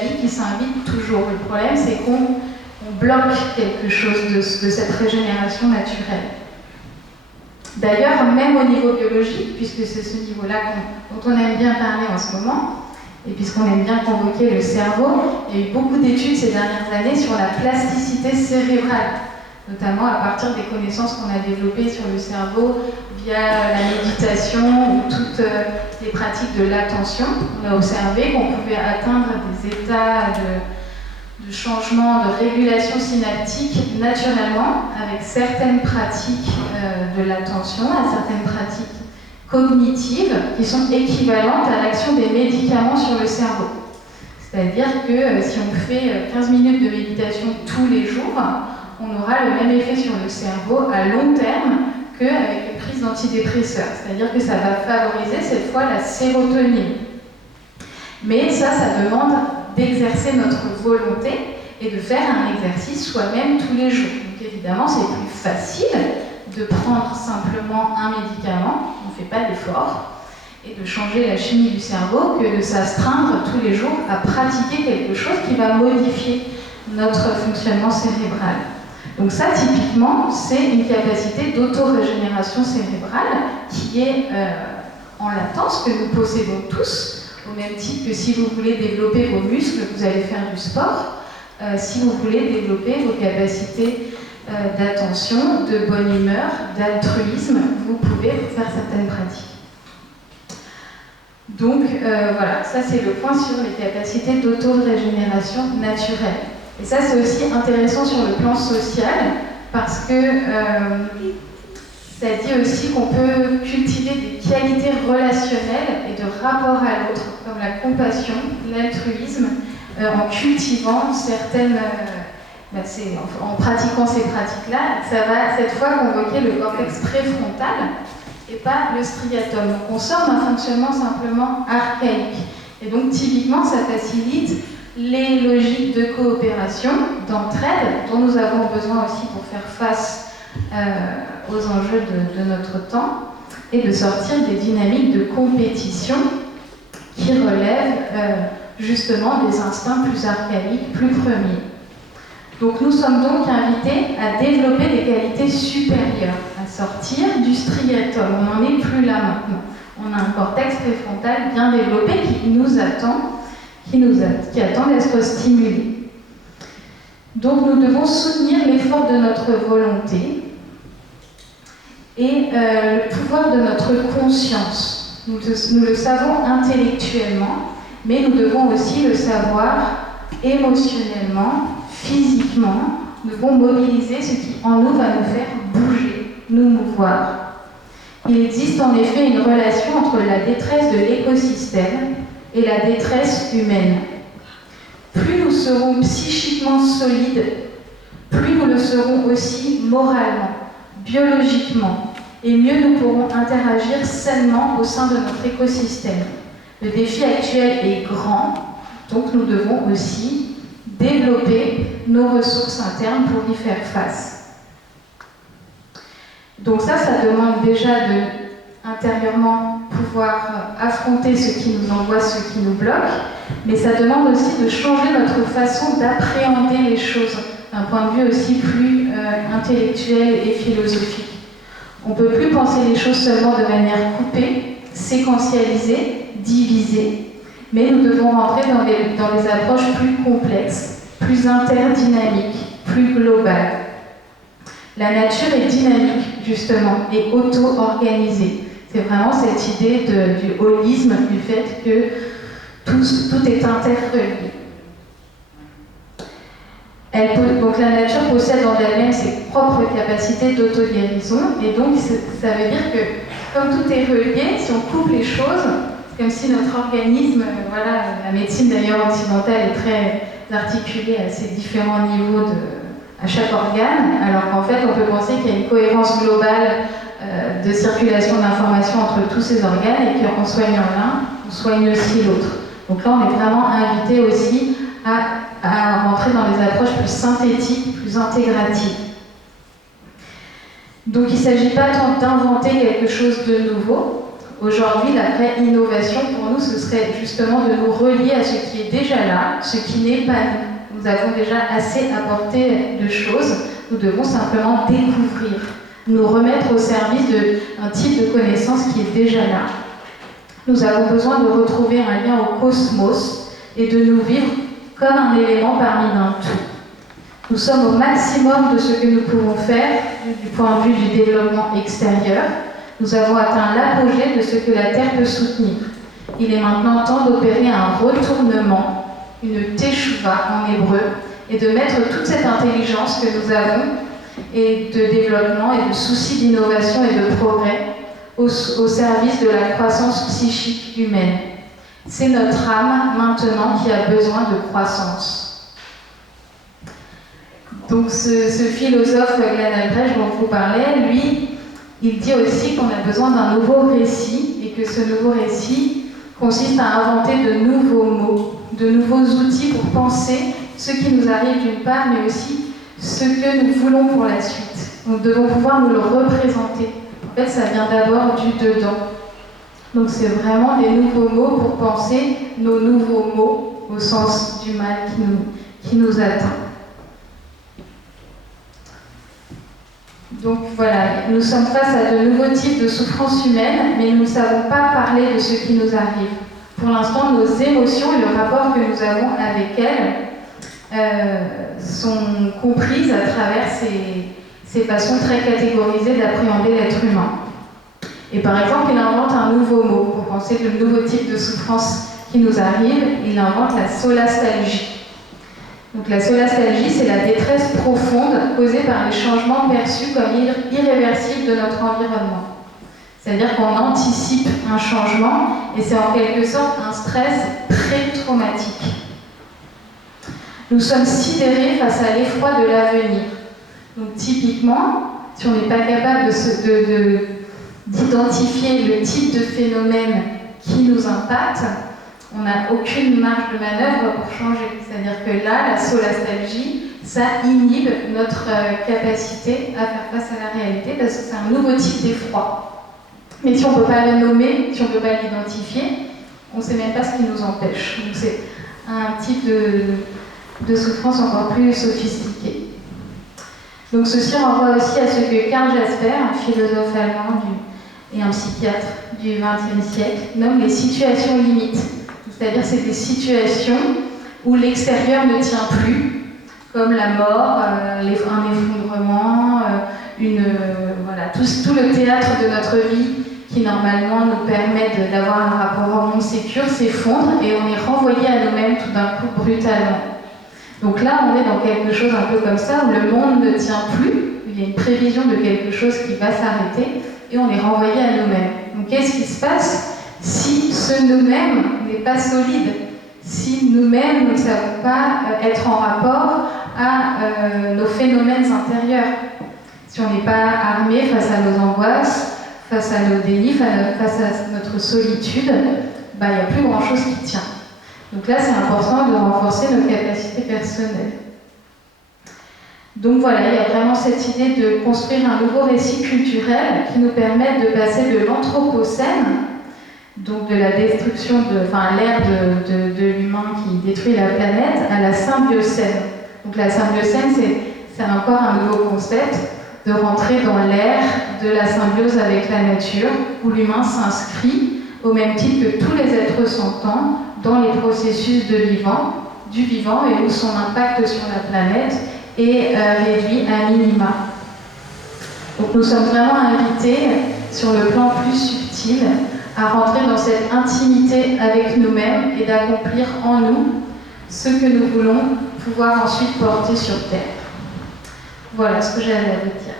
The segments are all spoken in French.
vie qui s'invite toujours. Le problème, c'est qu'on bloque quelque chose de cette régénération naturelle. D'ailleurs, même au niveau biologique, puisque c'est ce niveau-là dont on aime bien parler en ce moment, et puisqu'on aime bien convoquer le cerveau, il y a eu beaucoup d'études ces dernières années sur la plasticité cérébrale, notamment à partir des connaissances qu'on a développées sur le cerveau via la méditation ou toutes les pratiques de l'attention. On a observé qu'on pouvait atteindre des états de changement, de régulation synaptique naturellement avec certaines pratiques de l'attention, à certaines pratiques cognitives qui sont équivalentes à l'action des médicaments sur le cerveau. C'est-à-dire que si on fait 15 minutes de méditation tous les jours, on aura le même effet sur le cerveau à long terme qu'avec une prise d'antidépresseurs. C'est-à-dire que ça va favoriser cette fois la sérotonine. Mais ça demande d'exercer notre volonté et de faire un exercice soi-même tous les jours. Donc évidemment, c'est plus facile de prendre simplement un médicament, on ne fait pas d'effort, et de changer la chimie du cerveau que de s'astreindre tous les jours à pratiquer quelque chose qui va modifier notre fonctionnement cérébral. Donc ça, typiquement, c'est une capacité d'autorégénération cérébrale qui est en latence, que nous possédons tous, au même titre que si vous voulez développer vos muscles, vous allez faire du sport. Si vous voulez développer vos capacités d'attention, de bonne humeur, d'altruisme, vous pouvez faire certaines pratiques. Donc voilà, ça c'est le point sur les capacités d'autorégénération naturelle. Et ça c'est aussi intéressant sur le plan social, parce que ça dit aussi qu'on peut cultiver des qualités relationnelles et de rapport à l'autre, comme la compassion, l'altruisme, en cultivant certaines... en pratiquant ces pratiques-là, ça va cette fois convoquer le cortex préfrontal et pas le striatum. Donc on sort d'un fonctionnement simplement archaïque. Et donc typiquement, ça facilite les logiques de coopération, d'entraide, dont nous avons besoin aussi pour faire face aux enjeux de notre temps, et de sortir des dynamiques de compétition qui relèvent justement des instincts plus archaïques, plus premiers. Donc nous sommes donc invités à développer des qualités supérieures, à sortir du striatum. On n'en est plus là maintenant. On a un cortex préfrontal bien développé qui nous attend, qui attend d'être stimulé. Donc nous devons soutenir l'effort de notre volonté et le pouvoir de notre conscience. Nous le savons intellectuellement, mais nous devons aussi le savoir émotionnellement, physiquement. Nous devons mobiliser ce qui en nous va nous faire bouger, nous mouvoir. Il existe en effet une relation entre la détresse de l'écosystème et la détresse humaine. Plus nous serons psychiquement solides, plus nous le serons aussi moralement, biologiquement, et mieux nous pourrons interagir sainement au sein de notre écosystème. Le défi actuel est grand, donc nous devons aussi développer nos ressources internes pour y faire face. Donc ça demande déjà de, intérieurement, pouvoir affronter ce qui nous angoisse, ce qui nous bloque, mais ça demande aussi de changer notre façon d'appréhender les choses, d'un point de vue aussi plus intellectuel et philosophique. On ne peut plus penser les choses seulement de manière coupée, séquentialisée, divisée, mais nous devons rentrer dans des approches plus complexes, plus interdynamiques, plus globales. La nature est dynamique, justement, et auto-organisée. C'est vraiment cette idée du holisme, du fait que tout est interrelié. Donc la nature possède en elle-même ses propres capacités d'auto-guérison, et donc ça veut dire que comme tout est relié, si on coupe les choses, c'est comme si notre organisme, la médecine d'ailleurs occidentale est très articulée à ces différents niveaux à chaque organe, alors qu'en fait on peut penser qu'il y a une cohérence globale de circulation d'informations entre tous ces organes, et qu'en soignant l'un, on soigne aussi l'autre. Donc là on est vraiment invité aussi à rentrer dans les approches plus synthétiques, plus intégratives. Donc il ne s'agit pas tant d'inventer quelque chose de nouveau, Aujourd'hui, la vraie innovation pour nous, ce serait justement de nous relier à ce qui est déjà là, ce qui n'est pas nous. Nous avons déjà assez apporté de choses, nous devons simplement découvrir, nous remettre au service d'un type de connaissance qui est déjà là. Nous avons besoin de retrouver un lien au cosmos et de nous vivre comme un élément parmi un tout. Nous sommes au maximum de ce que nous pouvons faire du point de vue du développement extérieur. Nous avons atteint l'apogée de ce que la Terre peut soutenir. Il est maintenant temps d'opérer un retournement, une teshuva en hébreu, et de mettre toute cette intelligence que nous avons, et de développement, et de soucis d'innovation et de progrès, au service de la croissance psychique humaine. C'est notre âme, maintenant, qui a besoin de croissance. Donc ce philosophe Glenn Albrecht dont je vous parlais, lui, il dit aussi qu'on a besoin d'un nouveau récit et que ce nouveau récit consiste à inventer de nouveaux mots, de nouveaux outils pour penser ce qui nous arrive d'une part, mais aussi ce que nous voulons pour la suite. Nous devons pouvoir nous le représenter. En fait, ça vient d'abord du dedans. Donc c'est vraiment des nouveaux mots pour penser nos nouveaux mots au sens du mal qui nous atteint. Donc voilà, nous sommes face à de nouveaux types de souffrances humaines, mais nous ne savons pas parler de ce qui nous arrive. Pour l'instant, nos émotions et le rapport que nous avons avec elles sont comprises à travers ces façons très catégorisées d'appréhender l'être humain. Et par exemple, il invente un nouveau mot pour penser de nouveaux types de souffrances qui nous arrivent. Il invente la solastalgie. Donc la solastalgie, c'est la détresse profonde causée par les changements perçus comme irréversibles de notre environnement. C'est-à-dire qu'on anticipe un changement et c'est en quelque sorte un stress très traumatique. Nous sommes sidérés face à l'effroi de l'avenir. Donc typiquement, si on n'est pas capable d'identifier le type de phénomène qui nous impacte, on n'a aucune marge de manœuvre pour changer. C'est-à-dire que là, la solastalgie, ça inhibe notre capacité à faire face à la réalité parce que c'est un nouveau type d'effroi. Mais si on ne peut pas le nommer, si on ne peut pas l'identifier, on ne sait même pas ce qui nous empêche. Donc c'est un type de souffrance encore plus sophistiquée. Donc ceci renvoie aussi à ce que Karl Jasper, un philosophe allemand et un psychiatre du XXe siècle, nomme les situations limites. C'est-à-dire c'est des situations où l'extérieur ne tient plus, comme la mort, un effondrement, voilà, tout le théâtre de notre vie qui normalement nous permet d'avoir un rapport au monde sécure s'effondre et on est renvoyé à nous-mêmes tout d'un coup brutalement. Donc là, on est dans quelque chose un peu comme ça, où le monde ne tient plus, il y a une prévision de quelque chose qui va s'arrêter, et on est renvoyé à nous-mêmes. Donc qu'est-ce qui se passe si ce nous-mêmes n'est pas solide, si nous-mêmes nous ne savons pas être en rapport à nos phénomènes intérieurs, si on n'est pas armé face à nos angoisses, face à nos dénis, face à notre solitude, il n'y a plus grand-chose qui tient. Donc là, c'est important de renforcer nos capacités personnelles. Donc voilà, il y a vraiment cette idée de construire un nouveau récit culturel qui nous permette de passer de l'anthropocène, donc de la destruction, l'ère de l'humain qui détruit la planète, à la symbiocène. Donc la symbiocène, c'est encore un nouveau concept de rentrer dans l'ère de la symbiose avec la nature, où l'humain s'inscrit au même titre que tous les êtres sentants dans les processus du vivant, et où son impact sur la planète est réduit à minima. Donc nous sommes vraiment invités, sur le plan plus subtil, à rentrer dans cette intimité avec nous-mêmes et d'accomplir en nous ce que nous voulons pouvoir ensuite porter sur Terre. Voilà ce que j'avais à vous dire.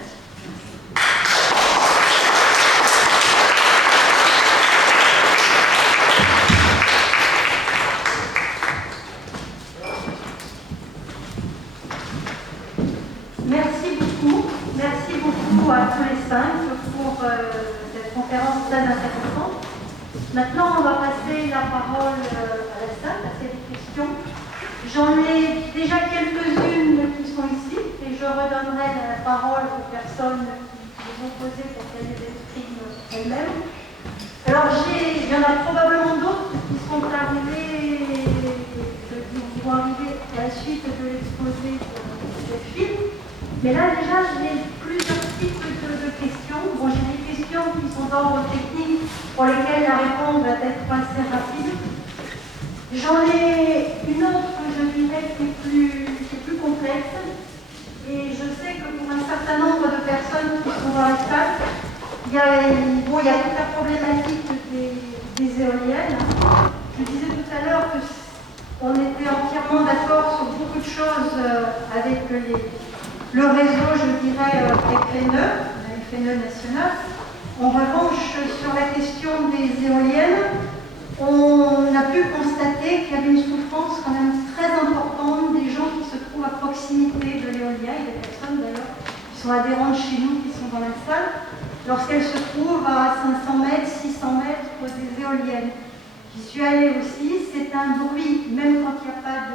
Merci beaucoup à tous les cinq pour cette conférence très intéressante. Maintenant, on va passer la parole à la salle, à ces questions. J'en ai déjà quelques-unes qui sont ici et je redonnerai la parole aux personnes qui les ont posées pour qu'elles les expriment elles-mêmes. Alors, il y en a probablement d'autres qui sont arrivés, qui vont arriver à la suite de l'exposé de film. Mais là, déjà, j'ai plusieurs types de questions. Bon, j'ai des questions qui sont d'ordre technique, pour lesquelles la réponse va être assez rapide. J'en ai une autre, je dirais, qui est plus complexe. Et je sais que pour un certain nombre de personnes qui sont dans la salle, il y a toute la problématique des éoliennes. Je disais tout à l'heure qu'on était entièrement d'accord sur beaucoup de choses avec le réseau, je dirais, FNE, la FNE nationale. En revanche, sur la question des éoliennes, on a pu constater qu'il y avait une souffrance quand même très importante des gens qui se trouvent à proximité de l'éolien, et des personnes d'ailleurs qui sont adhérentes chez nous, qui sont dans la salle, lorsqu'elles se trouvent à 500 mètres, 600 mètres des éoliennes. J'y suis allée aussi, c'est un bruit, même quand il n'y a pas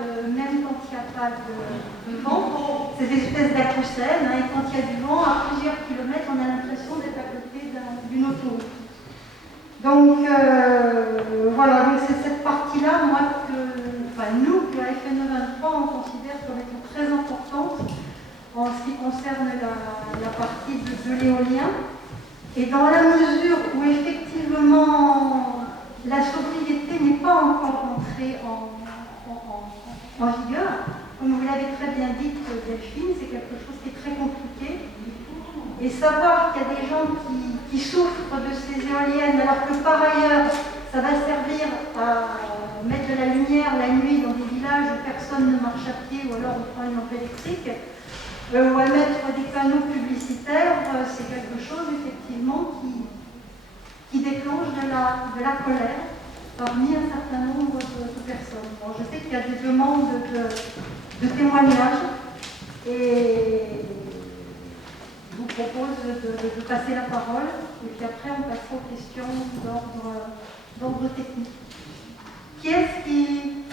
de vent, c'est des espèces d'acouphènes, et quand il y a du vent, à plusieurs kilomètres, on a l'impression d'être à côté d'une autoroute. Donc voilà, donc c'est cette partie-là, nous, que la FNE 23, on considère comme étant très importante en ce qui concerne la partie de l'éolien. Et dans la mesure où effectivement la sobriété n'est pas encore entrée en vigueur, comme vous l'avez très bien dit, Delphine, c'est quelque chose qui est très compliqué. Et savoir qu'il y a des gens qui souffrent de ces éoliennes, alors que par ailleurs, ça va servir à mettre de la lumière la nuit dans des villages où personne ne marche à pied ou alors on prend une lampe électrique, ou à mettre des panneaux publicitaires, c'est quelque chose effectivement qui déclenche de la colère parmi un certain nombre de personnes. Bon, je sais qu'il y a des demandes de témoignages et je vous propose de passer la parole et puis après on passera aux questions d'ordre technique. Qui est-ce qui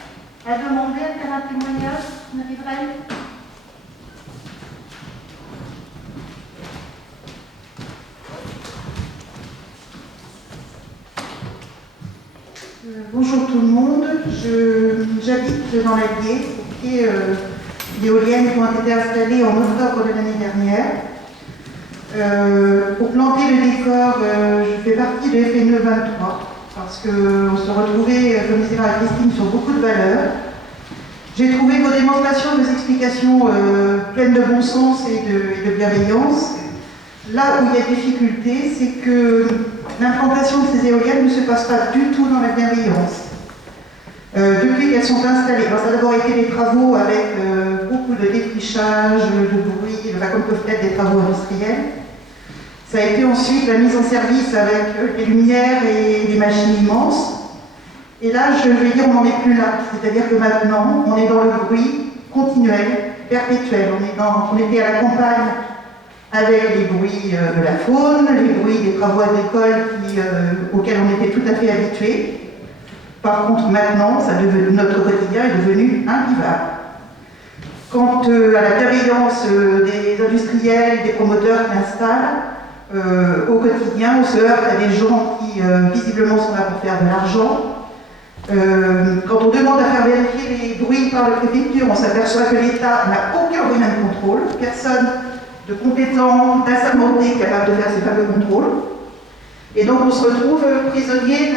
a demandé à faire un témoignage, Marie-Vraine ? Bonjour tout le monde, j'habite dans l'Allier, qui est l'éolienne qui ont été installées en octobre de l'année dernière. Pour planter le décor, je fais partie de FNE 23 parce qu'on se retrouvait, comme disait Marie-Christine, sur beaucoup de valeurs. J'ai trouvé vos démonstrations, vos explications pleines de bon sens et de bienveillance. Là où il y a difficulté, c'est que l'implantation de ces éoliennes ne se passe pas du tout dans la bienveillance. Depuis qu'elles sont installées, alors ça a d'abord été des travaux avec beaucoup de défrichage, de bruit, comme peuvent être des travaux industriels. Ça a été ensuite la mise en service avec les lumières et les machines immenses. Et là, je vais dire, on n'en est plus là. C'est-à-dire que maintenant, on est dans le bruit continuel, perpétuel. On était à la campagne avec les bruits de la faune, les bruits des travaux agricoles auxquels on était tout à fait habitués. Par contre, maintenant, notre quotidien est devenu invivable. Quant à la bienveillance des industriels, des promoteurs qui installent, au quotidien, on se heurte à des gens qui visiblement sont là pour faire de l'argent. Quand on demande à faire vérifier les bruits par la préfecture, on s'aperçoit que l'État n'a aucun moyen de contrôle, personne de compétent, d'assermenté capable de faire ces fameux contrôles. Et donc on se retrouve prisonnier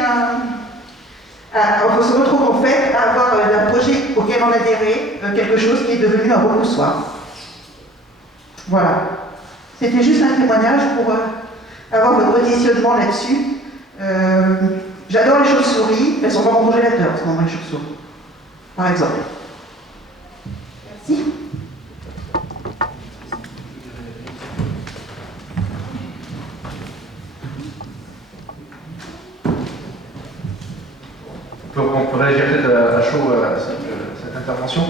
on se retrouve en fait à avoir un projet auquel on a adhéré, quelque chose qui est devenu un repoussoir. Voilà. C'était juste un témoignage pour avoir votre positionnement là-dessus. J'adore les chauves-souris, elles sont dans mon congélateur en ce moment, les chauves-souris, par exemple. Merci. On peut réagir peut-être à chaud à cette intervention.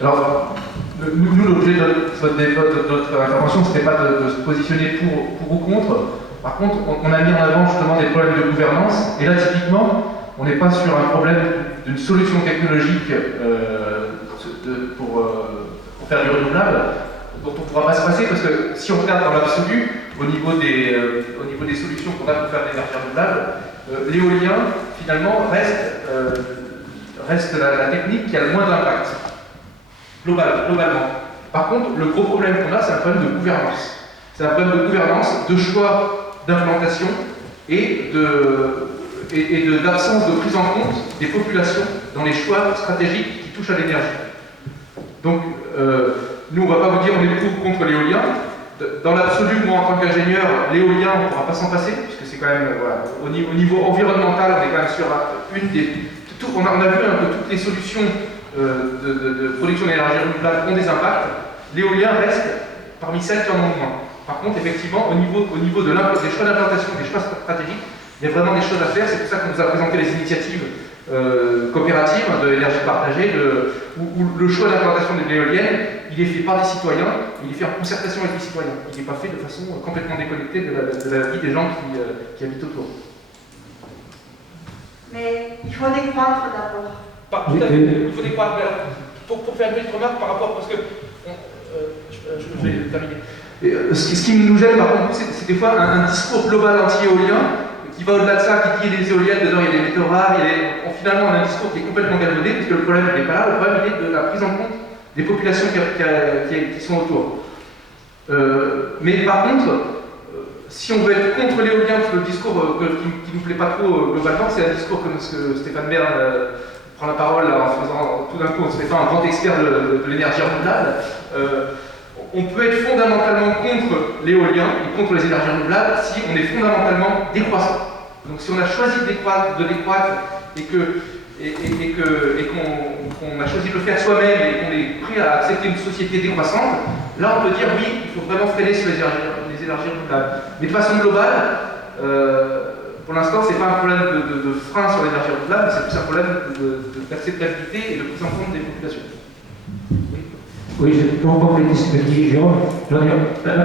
Alors, nous l'objet de notre intervention, ce n'était pas de se positionner pour ou contre. Par contre, on a mis en avant justement des problèmes de gouvernance. Et là, typiquement, on n'est pas sur un problème d'une solution technologique pour faire du renouvelable, dont on ne pourra pas se passer, parce que si on regarde dans l'absolu, au niveau des solutions qu'on a pour faire de l'énergie renouvelable, l'éolien, finalement, reste la technique qui a le moins d'impact, globalement. Par contre, le gros problème qu'on a, c'est un problème de gouvernance. C'est un problème de gouvernance, de choix d'implantation et d'absence de prise en compte des populations dans les choix stratégiques qui touchent à l'énergie. Donc, nous, on ne va pas vous dire on est pour ou contre l'éolien. Dans l'absolu, moi, en tant qu'ingénieur, l'éolien, on ne pourra pas s'en passer, puisque c'est quand même, voilà, au niveau environnemental, on est quand même sur on a vu un peu toutes les solutions de production d'énergie renouvelable ont des impacts. L'éolien reste parmi celles qui en ont moins. Par contre, effectivement, au niveau des choix d'implantation, des choix stratégiques, il y a vraiment des choses à faire. C'est pour ça qu'on nous a présenté les initiatives coopératives de l'énergie partagée, où le choix d'implantation de l'éolienne, il est fait par des citoyens, il est fait en concertation avec les citoyens. Il n'est pas fait de façon complètement déconnectée de la vie des gens qui habitent autour. Mais il faut décroître d'abord. Tout à fait, il faut décroître. Pour faire une petite remarque par rapport, parce que je vais terminer. Ce qui nous gêne par contre, c'est des fois un discours global anti-éolien qui va au-delà de ça, qui dit les éoliennes, dedans il y a des métaux rares, finalement on a un discours qui est complètement galvaudé, puisque le problème n'est pas là, le problème il est de la prise en compte des populations qui sont autour. Mais par contre, si on veut être contre l'éolien, parce que le discours qui ne nous plaît pas trop globalement, c'est un discours comme ce que Stéphane Bern prend la parole là, en faisant tout d'un coup, Stéphane, un grand expert de l'énergie renouvelable. On peut être fondamentalement contre l'éolien et contre les énergies renouvelables si on est fondamentalement décroissant. Donc si on a choisi de décroître et qu'on a choisi de le faire soi-même et qu'on est prêt à accepter une société décroissante, là on peut dire oui, il faut vraiment freiner sur les énergies renouvelables. Mais de façon globale, pour l'instant, c'est pas un problème de frein sur l'énergie renouvelable, c'est plus un problème d'acceptabilité et de prise en compte des populations. Oui, je peux compléter ce que dit Jérôme. À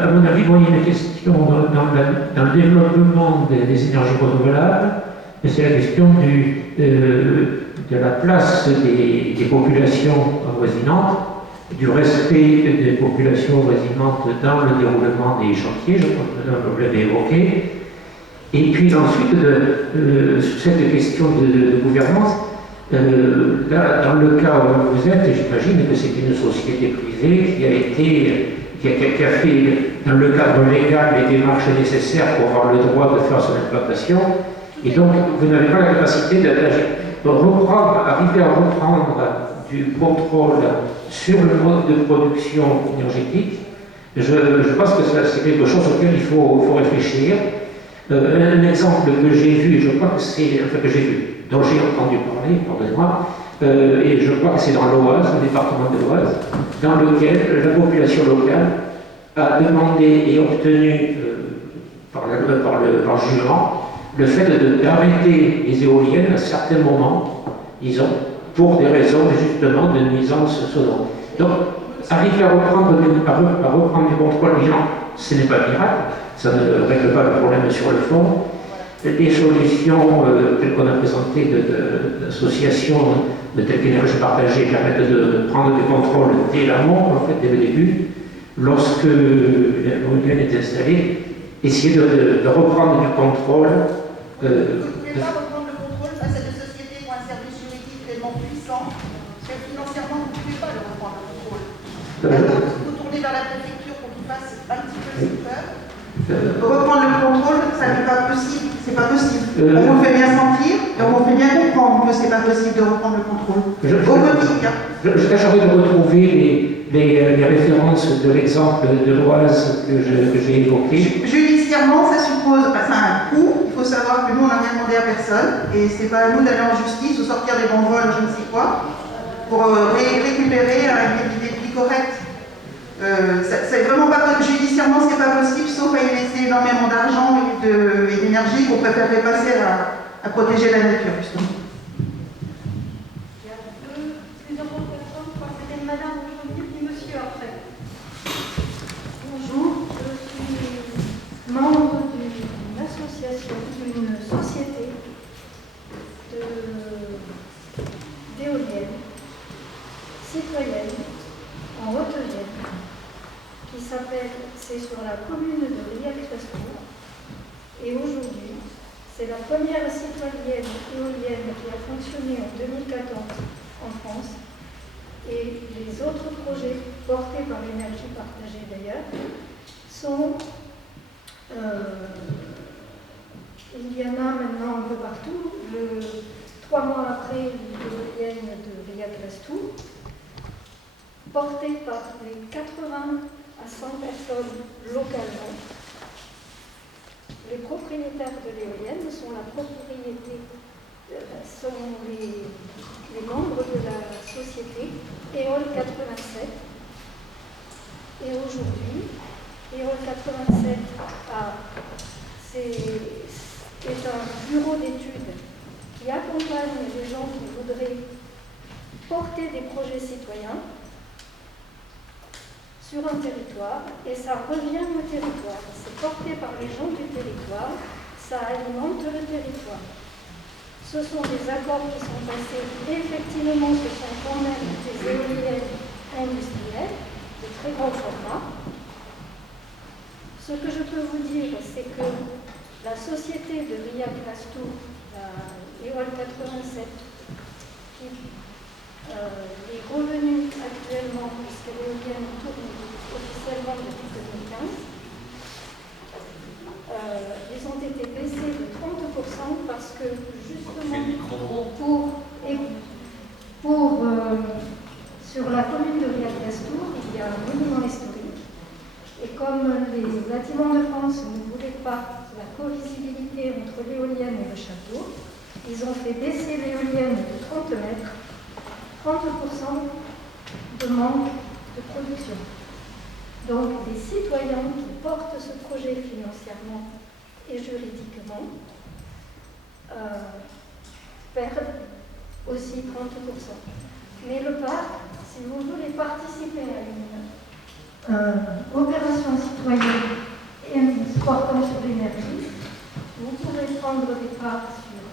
mon avis, il y a une question dans le développement des énergies renouvelables, et c'est la question de la place des populations avoisinantes, du respect des populations avoisinantes dans le déroulement des chantiers, je crois que vous l'avez évoqué, et puis ensuite, sur cette question de gouvernance, là, dans le cas où vous êtes, j'imagine que c'est une société privée qui a fait, dans le cadre légal, les démarches nécessaires pour avoir le droit de faire son implantation, et donc vous n'avez pas la capacité d'arriver à reprendre du contrôle sur le mode de production énergétique. Je pense que c'est quelque chose auquel il faut réfléchir. Un exemple que j'ai vu, je crois que c'est, dont j'ai entendu parler, pardonnez-moi, et je crois que c'est dans l'Oise, le département de l'Oise, dans lequel la population locale a demandé et obtenu par le jugement le fait d'arrêter les éoliennes à certains moments, disons, pour des raisons justement de nuisance sonore. Donc, arriver à reprendre du contrôle, ce n'est pas miracle, ça ne règle pas le problème sur le fond. Les solutions telles qu'on a présentées d'associations de telles qu'énergie partagée permettent de prendre du contrôle dès l'amont, en fait, dès le début, lorsque l'éolienne est installée, essayer de reprendre du contrôle. Vous ne pouvez pas reprendre le contrôle face à des sociétés qui ont un service juridique tellement puissant que financièrement vous ne pouvez pas le reprendre le contrôle. Vous tournez vers la préfecture pour qu'ils fassent un petit peu ce qu'ils peuvent. Reprendre le contrôle, ça n'est pas possible, c'est pas possible. On vous fait bien sentir et on vous fait bien comprendre que c'est pas possible de reprendre le contrôle. Je tâcherai de retrouver les références de l'exemple de l'Oise que j'ai évoqué. Judiciairement, ça suppose, ça a un coût. Il faut savoir que nous, on n'a rien demandé à personne et c'est pas à nous d'aller en justice ou sortir des banderoles, je ne sais quoi, pour récupérer une indemnité correcte. C'est vraiment pas judiciairement, c'est pas possible, sauf à y laisser énormément d'argent et d'énergie qu'on préférerait passer à protéger la nature, justement. Il y a plusieurs autres personnes, je crois que c'était madame aujourd'hui, puis monsieur après. Bonjour, je suis membre d'une association, d'une société d'éoliennes citoyennes en Haute-Vienne, qui s'appelle, c'est sur la commune de Riac-Rescourt, et aujourd'hui, C'est la première citoyenne éolienne qui a fonctionné en 2014 en France. Et les autres projets portés par l'énergie partagée d'ailleurs sont, il y en a maintenant un peu partout. 3 mois après l'éolienne de Ria-Clastou, portée par les 80 à 100 personnes localement. Les propriétaires de l'éolienne sont les membres de la société EOL 87. Et aujourd'hui, EOL 87 est un bureau d'études qui accompagne les gens qui voudraient porter des projets citoyens sur un territoire, et ça revient au territoire. C'est porté par les gens du territoire, ça alimente le territoire. Ce sont des accords qui sont passés, effectivement, ce sont quand même des éoliennes industrielles, de très grand format. Ce que je peux vous dire, c'est que la société de Ria-Clastou, EOL 87, les revenus actuellement, puisque l'éolienne tourne officiellement depuis 2015, ils ont été baissés de 30% parce que justement sur la commune de Ria-Clastou, il y a un monument historique. Et comme les bâtiments de France ne voulaient pas la co-visibilité entre l'éolienne et le château, ils ont fait baisser l'éolienne de 30 mètres, 30% de manque de production. Donc les citoyens qui portent ce projet financièrement et juridiquement perdent aussi 30%. Mais le parc, si vous voulez participer à une opération citoyenne portant sur l'énergie, vous pourrez prendre des parts sur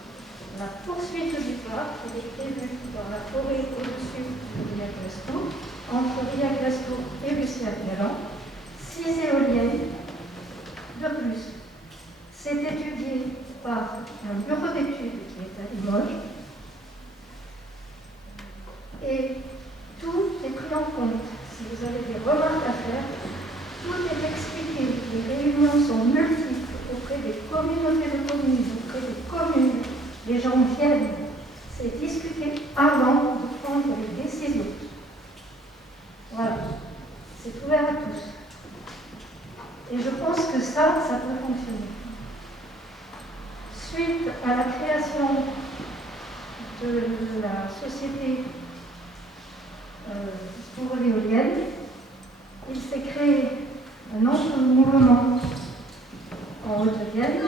la poursuite du parc qui est prévue dans la forêt au-dessus de Ria-Clastou, entre Ria-Clastou et Luciane-Galland, 6 éoliennes de plus. C'est étudié par un bureau d'études qui est à Limoges et tout est pris en compte. Si vous avez des remarques à faire, tout est expliqué. Les réunions sont multiples auprès des communautés de communes, auprès des communes. Les gens viennent. C'est discuté avant de prendre les décisions. Voilà. C'est ouvert à tous. Et je pense que ça peut fonctionner. Suite à la création de la société pour l'éolienne, il s'est créé un autre mouvement en Haute-Vienne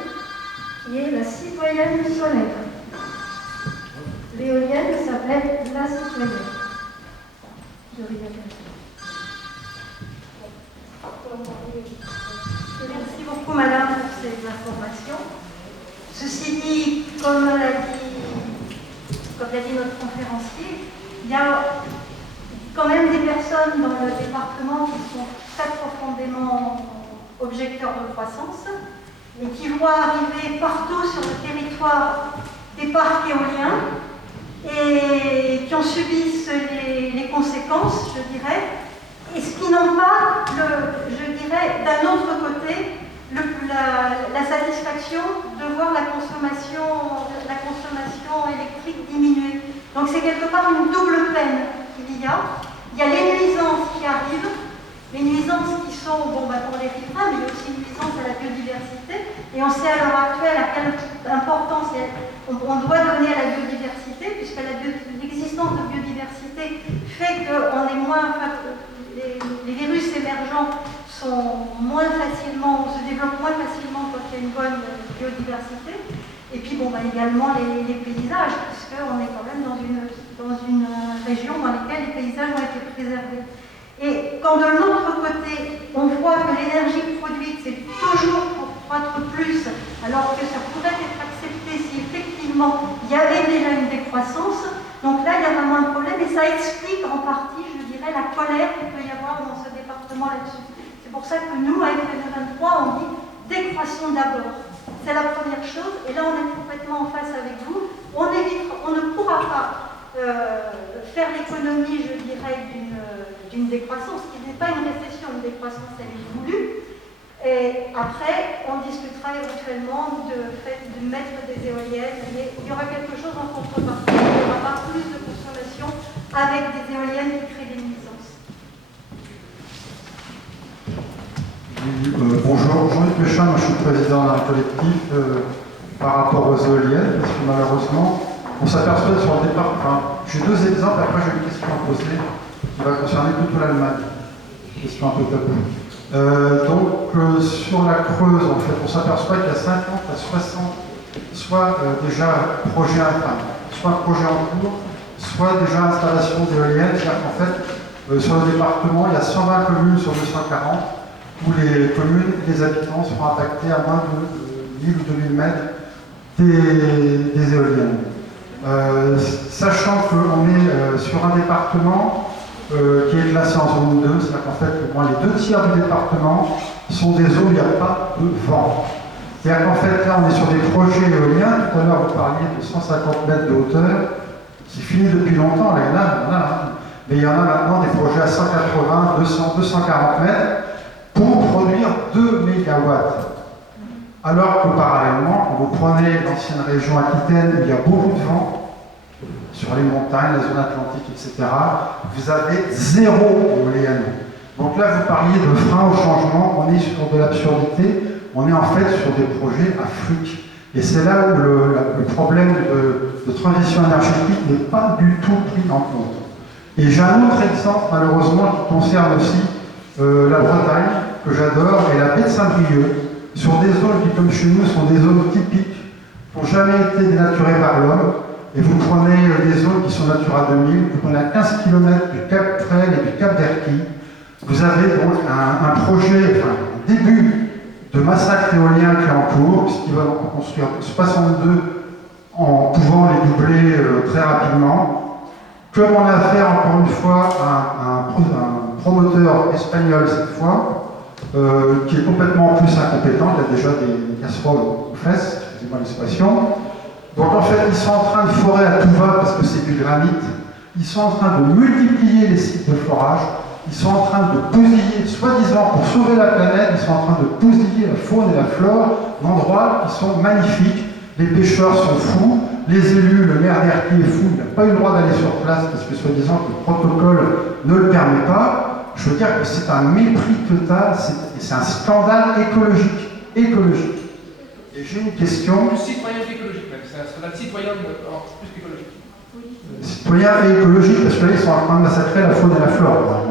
qui est la citoyenne solaire. L'éolienne s'appelle la citoyenne de Ria-Clastou. Merci beaucoup, madame, pour ces informations. Ceci dit, comme l'a dit notre conférencier, il y a quand même des personnes dans le département qui sont très profondément objecteurs de croissance et qui voient arriver partout sur le territoire des parcs éoliens et qui en subissent les conséquences, je dirais, et ce qui n'ont pas, je dirais, d'un autre côté, la satisfaction de voir la consommation électrique diminuer. Donc c'est quelque part une double peine qu'il y a. Il y a les nuisances qui arrivent, les nuisances qui sont, pour les riverains, mais il y a aussi une nuisance à la biodiversité. Et on sait à l'heure actuelle à quelle importance on doit donner à la biodiversité, puisque l'existence de biodiversité fait que les virus émergents sont moins facilement, se développent moins facilement quand il y a une bonne biodiversité. Et puis également les paysages, puisqu'on est quand même dans une région dans laquelle les paysages ont été préservés. Et quand de l'autre côté, on voit que l'énergie produite, c'est toujours pour croître plus, alors que ça pourrait être accepté si effectivement il y avait déjà une décroissance, donc là il y a vraiment un problème et ça explique en partie, je dirais, la colère qu'il peut y avoir dans ce département là-dessus. C'est pour ça que nous, avec FNE 23, on dit décroissons d'abord. C'est la première chose. Et là, on est complètement en face avec vous. On ne pourra pas faire l'économie, je dirais, d'une décroissance, qui n'est pas une récession, une décroissance, elle est voulue. Et après, on discutera éventuellement de mettre des éoliennes, mais il y aura quelque chose en contrepartie. Il n'y aura pas plus de consommation avec des éoliennes qui créent des nuisances. Bonjour, Jean-Luc Péchin, moi je suis président d'un collectif par rapport aux éoliennes, parce que malheureusement, on s'aperçoit sur le départ, j'ai deux exemples, après j'ai une question à poser qui va concerner plutôt l'Allemagne, question un peu taboue. Sur la Creuse, en fait, on s'aperçoit qu'il y a 50 à 60, soit déjà projet soit projet en cours, soit déjà installation d'éoliennes, c'est-à-dire qu'en fait, sur le département, il y a 120 communes sur 240, où les communes et les habitants seront impactés à moins de 1000 ou 2000 mètres des éoliennes. Sachant qu'on est sur un département qui est classé en zone 2, c'est-à-dire qu'en fait, au moins les 2 tiers du département sont des zones où il n'y a pas de vent. C'est-à-dire qu'en fait, là, on est sur des projets éoliens. Tout à l'heure, vous parliez de 150 mètres de hauteur. C'est fini depuis longtemps, là, il y en a. Mais il y en a maintenant des projets à 180, 200, 240 mètres pour produire 2 mégawatts. Alors que parallèlement, quand vous prenez l'ancienne région Aquitaine, où il y a beaucoup de vent, sur les montagnes, la zone atlantique, etc., vous avez 0 éolienne. Donc là, vous parliez de frein au changement, on est sur de l'absurdité, on est en fait sur des projets à fric. Et c'est là où le problème de transition énergétique n'est pas du tout pris en compte. Et j'ai un autre exemple, malheureusement, qui concerne aussi la Bretagne, que j'adore, et la baie de Saint-Brieuc, sur des zones qui, comme chez nous, sont des zones typiques, qui n'ont jamais été dénaturées par l'homme. Et vous prenez des zones qui sont Natura 2000, vous prenez à 15 km du Cap Trel et du Cap d'Erquy, vous avez donc un projet, un début de massacre éolien qui est en cours, puisqu'ils veulent en construire 62 en pouvant les doubler très rapidement. Comme on a affaire, encore une fois, à un promoteur espagnol cette fois, qui est complètement en plus incompétent, il a déjà des casseroles aux fesses, excusez-moi l'expression. Donc en fait, ils sont en train de forer à tout va parce que c'est du granit. Ils sont en train de multiplier les sites de forage. Ils sont en train de bousiller, soi-disant pour sauver la planète, ils sont en train de bousiller la faune et la flore d'endroits qui sont magnifiques. Les pêcheurs sont fous, les élus, le maire d'Erquy est fou, il n'a pas eu le droit d'aller sur place parce que soi-disant que le protocole ne le permet pas. Je veux dire que c'est un mépris total, c'est un scandale écologique. Et j'ai une question. Plus citoyen qu'écologique, même. C'est un scandale citoyen plus qu'écologique. Citoyen et écologique, parce que là, ils sont en train de massacrer la faune et la flore.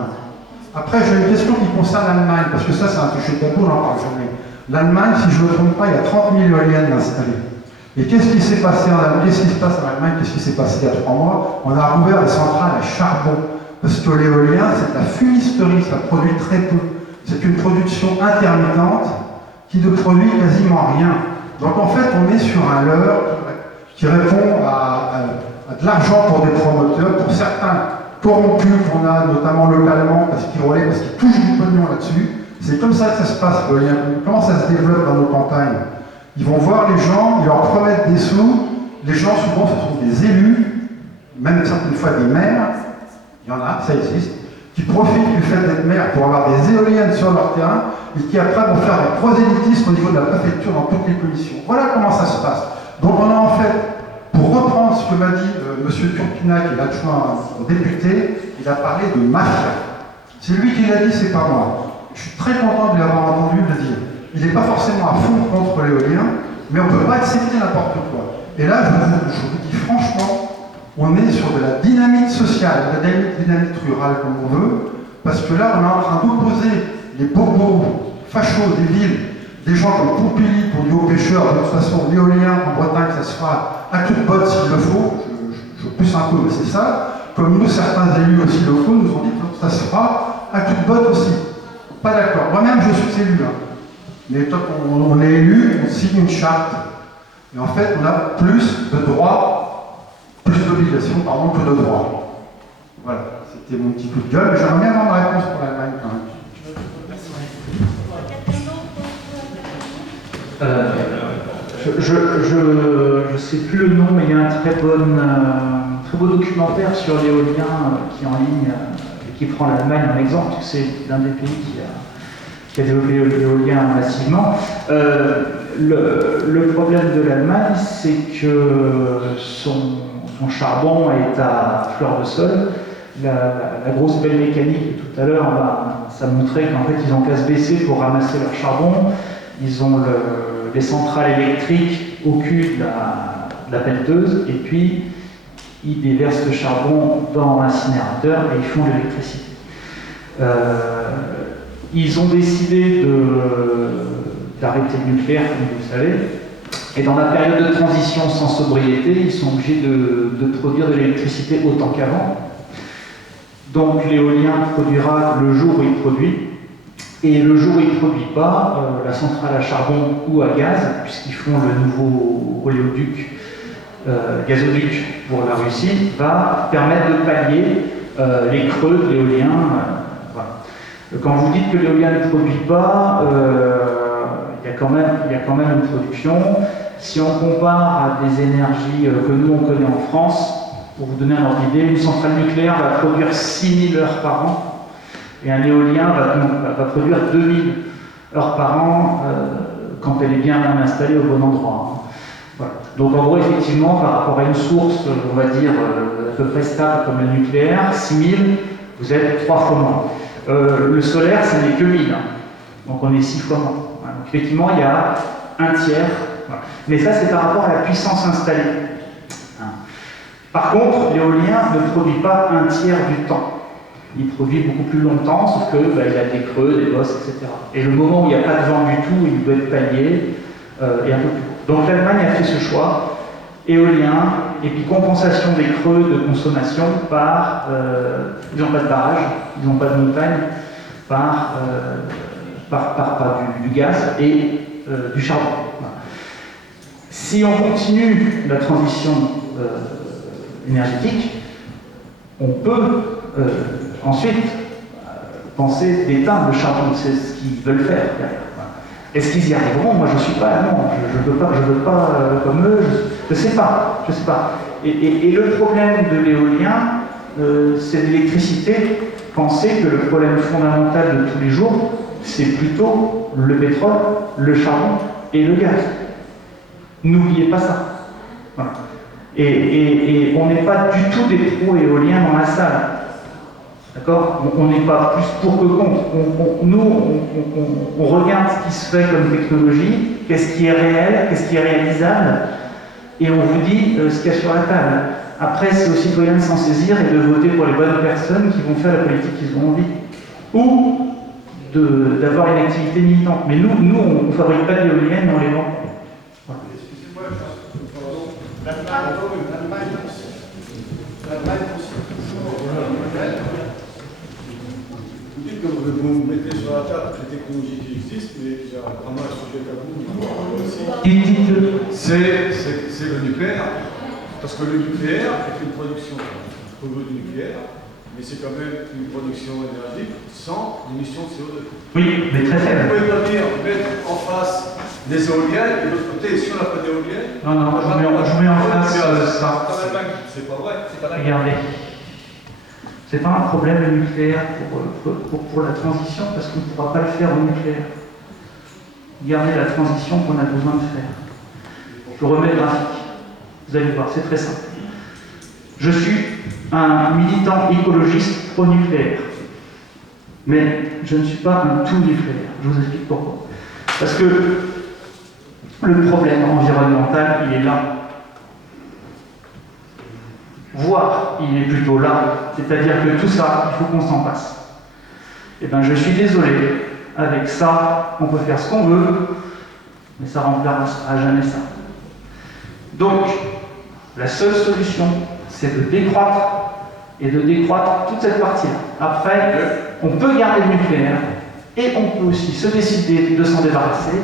Après, j'ai une question qui concerne l'Allemagne, parce que ça, c'est un sujet tabou, on n'en parle jamais. L'Allemagne, si je ne me trompe pas, il y a 30 000 éoliennes installées. Et qu'est-ce qui s'est passé en Allemagne? Qu'est-ce qui se passe en Allemagne? Qu'est-ce qui s'est passé il y a 3 mois? On a rouvert des centrales à charbon. Parce que l'éolien, c'est de la fumisterie, ça produit très peu. C'est une production intermittente qui ne produit quasiment rien. Donc en fait, on est sur un leurre qui répond à de l'argent pour des promoteurs, pour certains corrompus qu'on a notamment localement, parce qu'ils relaient, parce qu'ils touchent du pognon là-dessus. C'est comme ça que ça se passe, l'éolien. Comment ça se développe dans nos campagnes? Ils vont voir les gens, ils leur promettent des sous. Les gens, souvent, ce sont des élus, même certaines fois des maires, il y en a, ça existe, qui profitent du fait d'être maires pour avoir des éoliennes sur leur terrain et qui après vont faire des prosélytismes au niveau de la préfecture dans toutes les commissions. Voilà comment ça se passe. Donc on a en fait, pour reprendre ce que m'a dit M. Turpina, qui est l'adjoint au député, il a parlé de mafia. C'est lui qui l'a dit, c'est pas moi. Je suis très content de l'avoir entendu le dire. Il n'est pas forcément à fond contre l'éolien, mais on ne peut pas accepter n'importe quoi. Et là, je vous dis franchement, on est sur de la dynamite sociale, de la dynamite rurale comme on veut, parce que là, on est en train d'opposer les bobos fachos des villes, des gens comme Pompili pour du haut pêcheur. De toute façon, l'éolien en Bretagne, ça se fera à toute botte s'il le faut. Je pousse un peu, mais c'est ça. Comme nous, certains élus aussi locaux nous ont dit que ça se fera à toute botte aussi. Pas d'accord. Moi-même, je suis élu. Mais quand on est élu, on signe une charte. Et en fait, on a plus de droits, plus d'obligations, pardon, que de droits. Voilà, c'était mon petit coup de gueule. J'aimerais bien avoir ma réponse pour l'Allemagne quand même. je sais plus le nom, mais il y a un très beau documentaire sur l'éolien qui est en ligne et qui prend l'Allemagne en exemple, parce que c'est l'un des pays qui a développé l'éolien massivement. Le problème de l'Allemagne, c'est que son charbon est à fleur de sol. La grosse belle mécanique de tout à l'heure, ça montrait qu'en fait ils ont qu'à se baisser pour ramasser leur charbon. Ils ont les centrales électriques au cul de la pelleteuse et puis ils déversent le charbon dans l'incinérateur et ils font de l'électricité. Ils ont décidé d'arrêter le nucléaire, comme vous le savez, et dans la période de transition sans sobriété, ils sont obligés de produire de l'électricité autant qu'avant. Donc l'éolien produira le jour où il produit, et le jour où il ne produit pas, la centrale à charbon ou à gaz, puisqu'ils font le nouveau oléoduc, gazoduc pour la Russie, va permettre de pallier les creux de l'éolien. Voilà. Quand vous dites que l'éolien ne produit pas, il y a quand même une production. Si on compare à des énergies que nous on connaît en France, pour vous donner un ordre d'idée, une centrale nucléaire va produire 6000 heures par an et un éolien va produire 2000 heures par an quand elle est bien installée au bon endroit. Voilà. Donc en gros, effectivement, par rapport à une source, on va dire, à peu près stable comme le nucléaire, 6000, vous êtes 3 fois moins. Le solaire, ça n'est que 1000, donc on est 6 fois moins. Voilà. Donc effectivement, il y a un tiers. Voilà. Mais ça, c'est par rapport à la puissance installée. Par contre, l'éolien ne produit pas un tiers du temps. Il produit beaucoup plus longtemps, sauf qu'il a des creux, des bosses, etc. Et le moment où il n'y a pas de vent du tout, il doit être pallié, et un peu plus court. Donc l'Allemagne a fait ce choix, éolien, et puis compensation des creux de consommation par... ils n'ont pas de barrage, ils n'ont pas de montagne, par du gaz et du charbon. Voilà. Si on continue la transition énergétique, on peut ensuite penser d'éteindre le charbon, c'est ce qu'ils veulent faire. Est-ce qu'ils y arriveront? Moi je ne suis pas allemand, je ne veux pas comme eux, je ne sais pas. Et le problème de l'éolien, c'est l'électricité. Pensez que le problème fondamental de tous les jours, c'est plutôt le pétrole, le charbon et le gaz. N'oubliez pas ça. Voilà. Et on n'est pas du tout des pros éoliens dans la salle. D'accord? On n'est pas plus pour que contre. On regarde ce qui se fait comme technologie, qu'est-ce qui est réel, qu'est-ce qui est réalisable, et on vous dit ce qu'il y a sur la table. Après, c'est aux citoyens de s'en saisir et de voter pour les bonnes personnes qui vont faire la politique qu'ils ont envie. Ou d'avoir une activité militante. Mais nous on ne fabrique pas d'éoliennes, on les vend. Voilà. Excusez-moi, l'Allemagne aussi. Vous dites que vous mettez sur la table toutes les technologies qui existent, mais il y a vraiment un sujet tabou aussi. C'est le nucléaire. Parce que le nucléaire est une production du nucléaire, mais c'est quand même une production énergique sans émission de CO2. Oui, mais très faible. Vous pouvez pas dire mettre en face des éoliennes et de l'autre côté, si on n'a pas d'éoliennes. Non, je mets en face ça. C'est pas vrai. Regardez. C'est pas un problème le nucléaire pour la transition parce qu'on ne pourra pas le faire au nucléaire. Regardez la transition qu'on a besoin de faire. Je remets le graphique. Vous allez voir, c'est très simple. Je suis un militant écologiste pro-nucléaire. Mais je ne suis pas un tout nucléaire. Je vous explique pourquoi. Parce que le problème environnemental, il est là. Voire, il est plutôt là. C'est-à-dire que tout ça, il faut qu'on s'en passe. Eh bien, je suis désolé. Avec ça, on peut faire ce qu'on veut, mais ça ne remplacera jamais ça. Donc, la seule solution, c'est de décroître et de décroître toute cette partie-là. Après, on peut garder le nucléaire et on peut aussi se décider de s'en débarrasser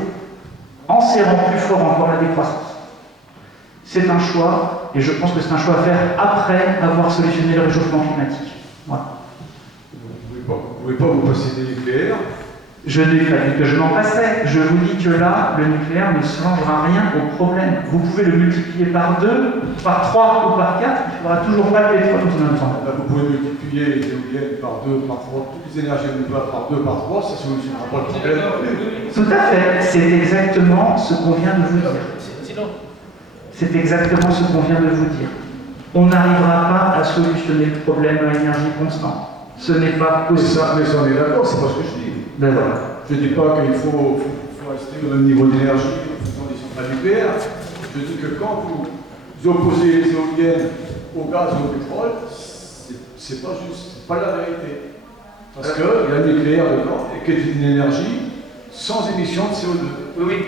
en serrant plus fort encore la décroissance. C'est un choix, et je pense que c'est un choix à faire après avoir solutionné le réchauffement climatique. Voilà. Vous ne pouvez pas vous passer des nucléaires, Je n'ai pas dit que je m'en passais. Je vous dis que là, le nucléaire ne changera rien au problème. Vous pouvez le multiplier par 2, par 3 ou par 4, il ne faudra toujours pas le pétrole dans un temps. Vous pouvez multiplier les éoliennes par 2, par 3, toutes les énergies renouvelables par 2, par 3, ça ne solutionnera pas le problème. Tout à fait. C'est exactement ce qu'on vient de vous dire. C'est exactement ce qu'on vient de vous dire. On n'arrivera pas à solutionner le problème à énergie constante. Ce n'est pas possible. Mais ça, on est d'accord, c'est pas ce que je dis. Ben voilà. Je ne dis pas qu'il faut rester au même niveau d'énergie en faisant des centrales nucléaires. Je dis que quand vous opposez les éoliennes au gaz et au pétrole, c'est pas juste, c'est pas la vérité. Parce qu'il y a le nucléaire dedans, et qui est une énergie sans émission de CO2. Oui, oui.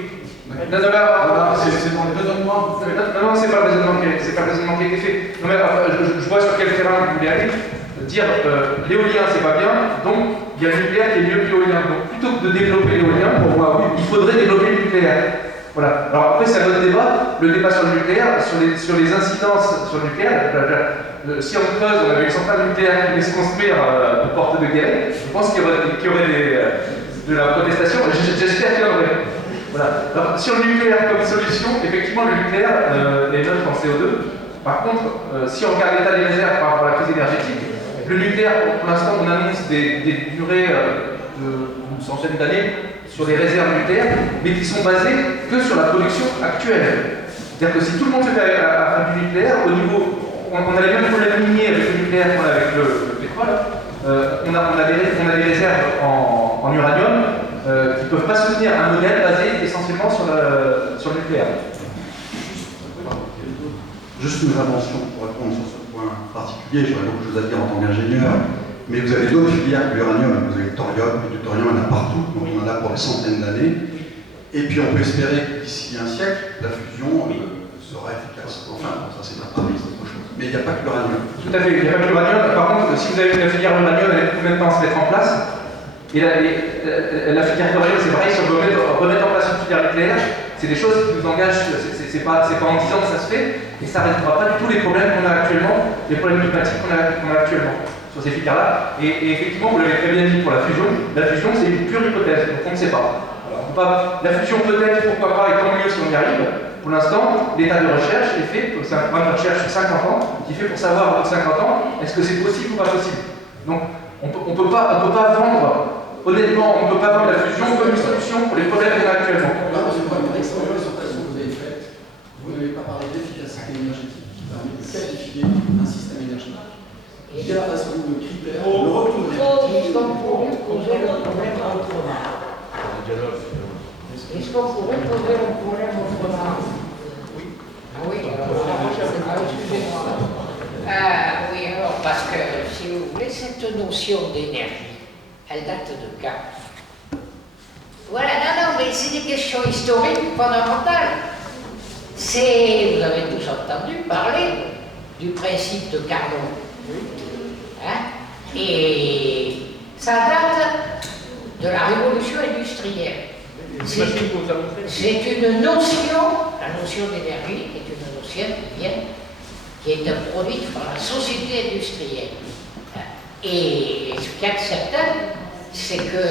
Voilà, c'est dans le raisonnement. Non, c'est pas le raisonnement qui a été fait. Non, mais je vois sur quel terrain vous voulez aller. Dire l'éolien c'est pas bien, donc il y a le nucléaire qui est mieux que l'éolien. Donc plutôt que de développer l'éolien, pour moi, oui, il faudrait développer le nucléaire. Voilà. Alors après, c'est un autre débat. Le débat sur le nucléaire, sur les incidences sur le nucléaire. Si en Creuse, on avait une centrale nucléaire qui allait se construire aux portes de Guéret, je pense qu'il y aurait de la protestation. J'espère qu'il y en aurait. Voilà. Alors, sur le nucléaire comme solution, effectivement, le nucléaire est neutre en CO2. Par contre, si on regarde l'état des réserves par rapport à la crise énergétique, le nucléaire, pour l'instant, on annonce des durées d'une centaine d'années sur les réserves nucléaires, mais qui sont basées que sur la production actuelle. C'est-à-dire que si tout le monde se fait à faire du nucléaire, au niveau, on a les mêmes problèmes miniers avec le nucléaire qu'on a avec le pétrole, on a des réserves en uranium qui ne peuvent pas soutenir un modèle basé essentiellement sur le nucléaire. Juste une intervention pour répondre sur ce point particulier. J'aurais beaucoup de choses à dire en tant qu'ingénieur, mais vous avez d'autres filières que l'uranium. Vous avez le thorium, et du thorium, il y en a partout, donc on en a pour des centaines d'années. Et puis on peut espérer que d'ici un siècle, la fusion sera efficace. Enfin, ça c'est un pari, c'est autre chose. Mais il n'y a pas que l'uranium. Tout à fait, il n'y a pas que l'uranium. Par contre, si vous avez la filière uranium, elle met combien de temps à se mettre en place? Et la filière thorium, c'est pareil, si on veut remettre en place une filière nucléaire, c'est des choses qui nous engagent, c'est pas en 10 ans que ça se fait, et ça ne résoudra pas du tout les problèmes qu'on a actuellement, les problèmes climatiques qu'on a actuellement sur ces filières-là. Et effectivement, vous l'avez très bien dit pour la fusion c'est une pure hypothèse, donc on ne sait pas. Alors, la fusion peut-être, pourquoi pas, et tant mieux si on y arrive. Pour l'instant, l'état de recherche est fait, c'est un programme de recherche sur 50 ans, qui fait pour savoir au bout de 50 ans, est-ce que c'est possible ou pas possible. Donc, on peut pas vendre, honnêtement, on ne peut pas vendre la fusion comme une solution pour les problèmes qu'on a actuellement. Vous n'avez pas parlé d'efficacité énergétique qui permet de qualifier un système énergétique. Quel est un certain nombre de critères de retour énergétique? Est-ce qu'on pourrait poser le problème autrement? Est-ce qu'on pourrait poser le problème autrement? Oui. Ah oui, excusez-moi. Oui, alors, parce que, si vous voulez, cette notion d'énergie, elle date de quand? Voilà, non, mais c'est des questions historiques fondamentales. Vous avez tous entendu parler du principe de Carnot. Hein? Et ça date de la révolution industrielle. C'est une notion, la notion d'énergie est une notion qui est produite par la société industrielle. Et ce qu'il y a de certain, c'est que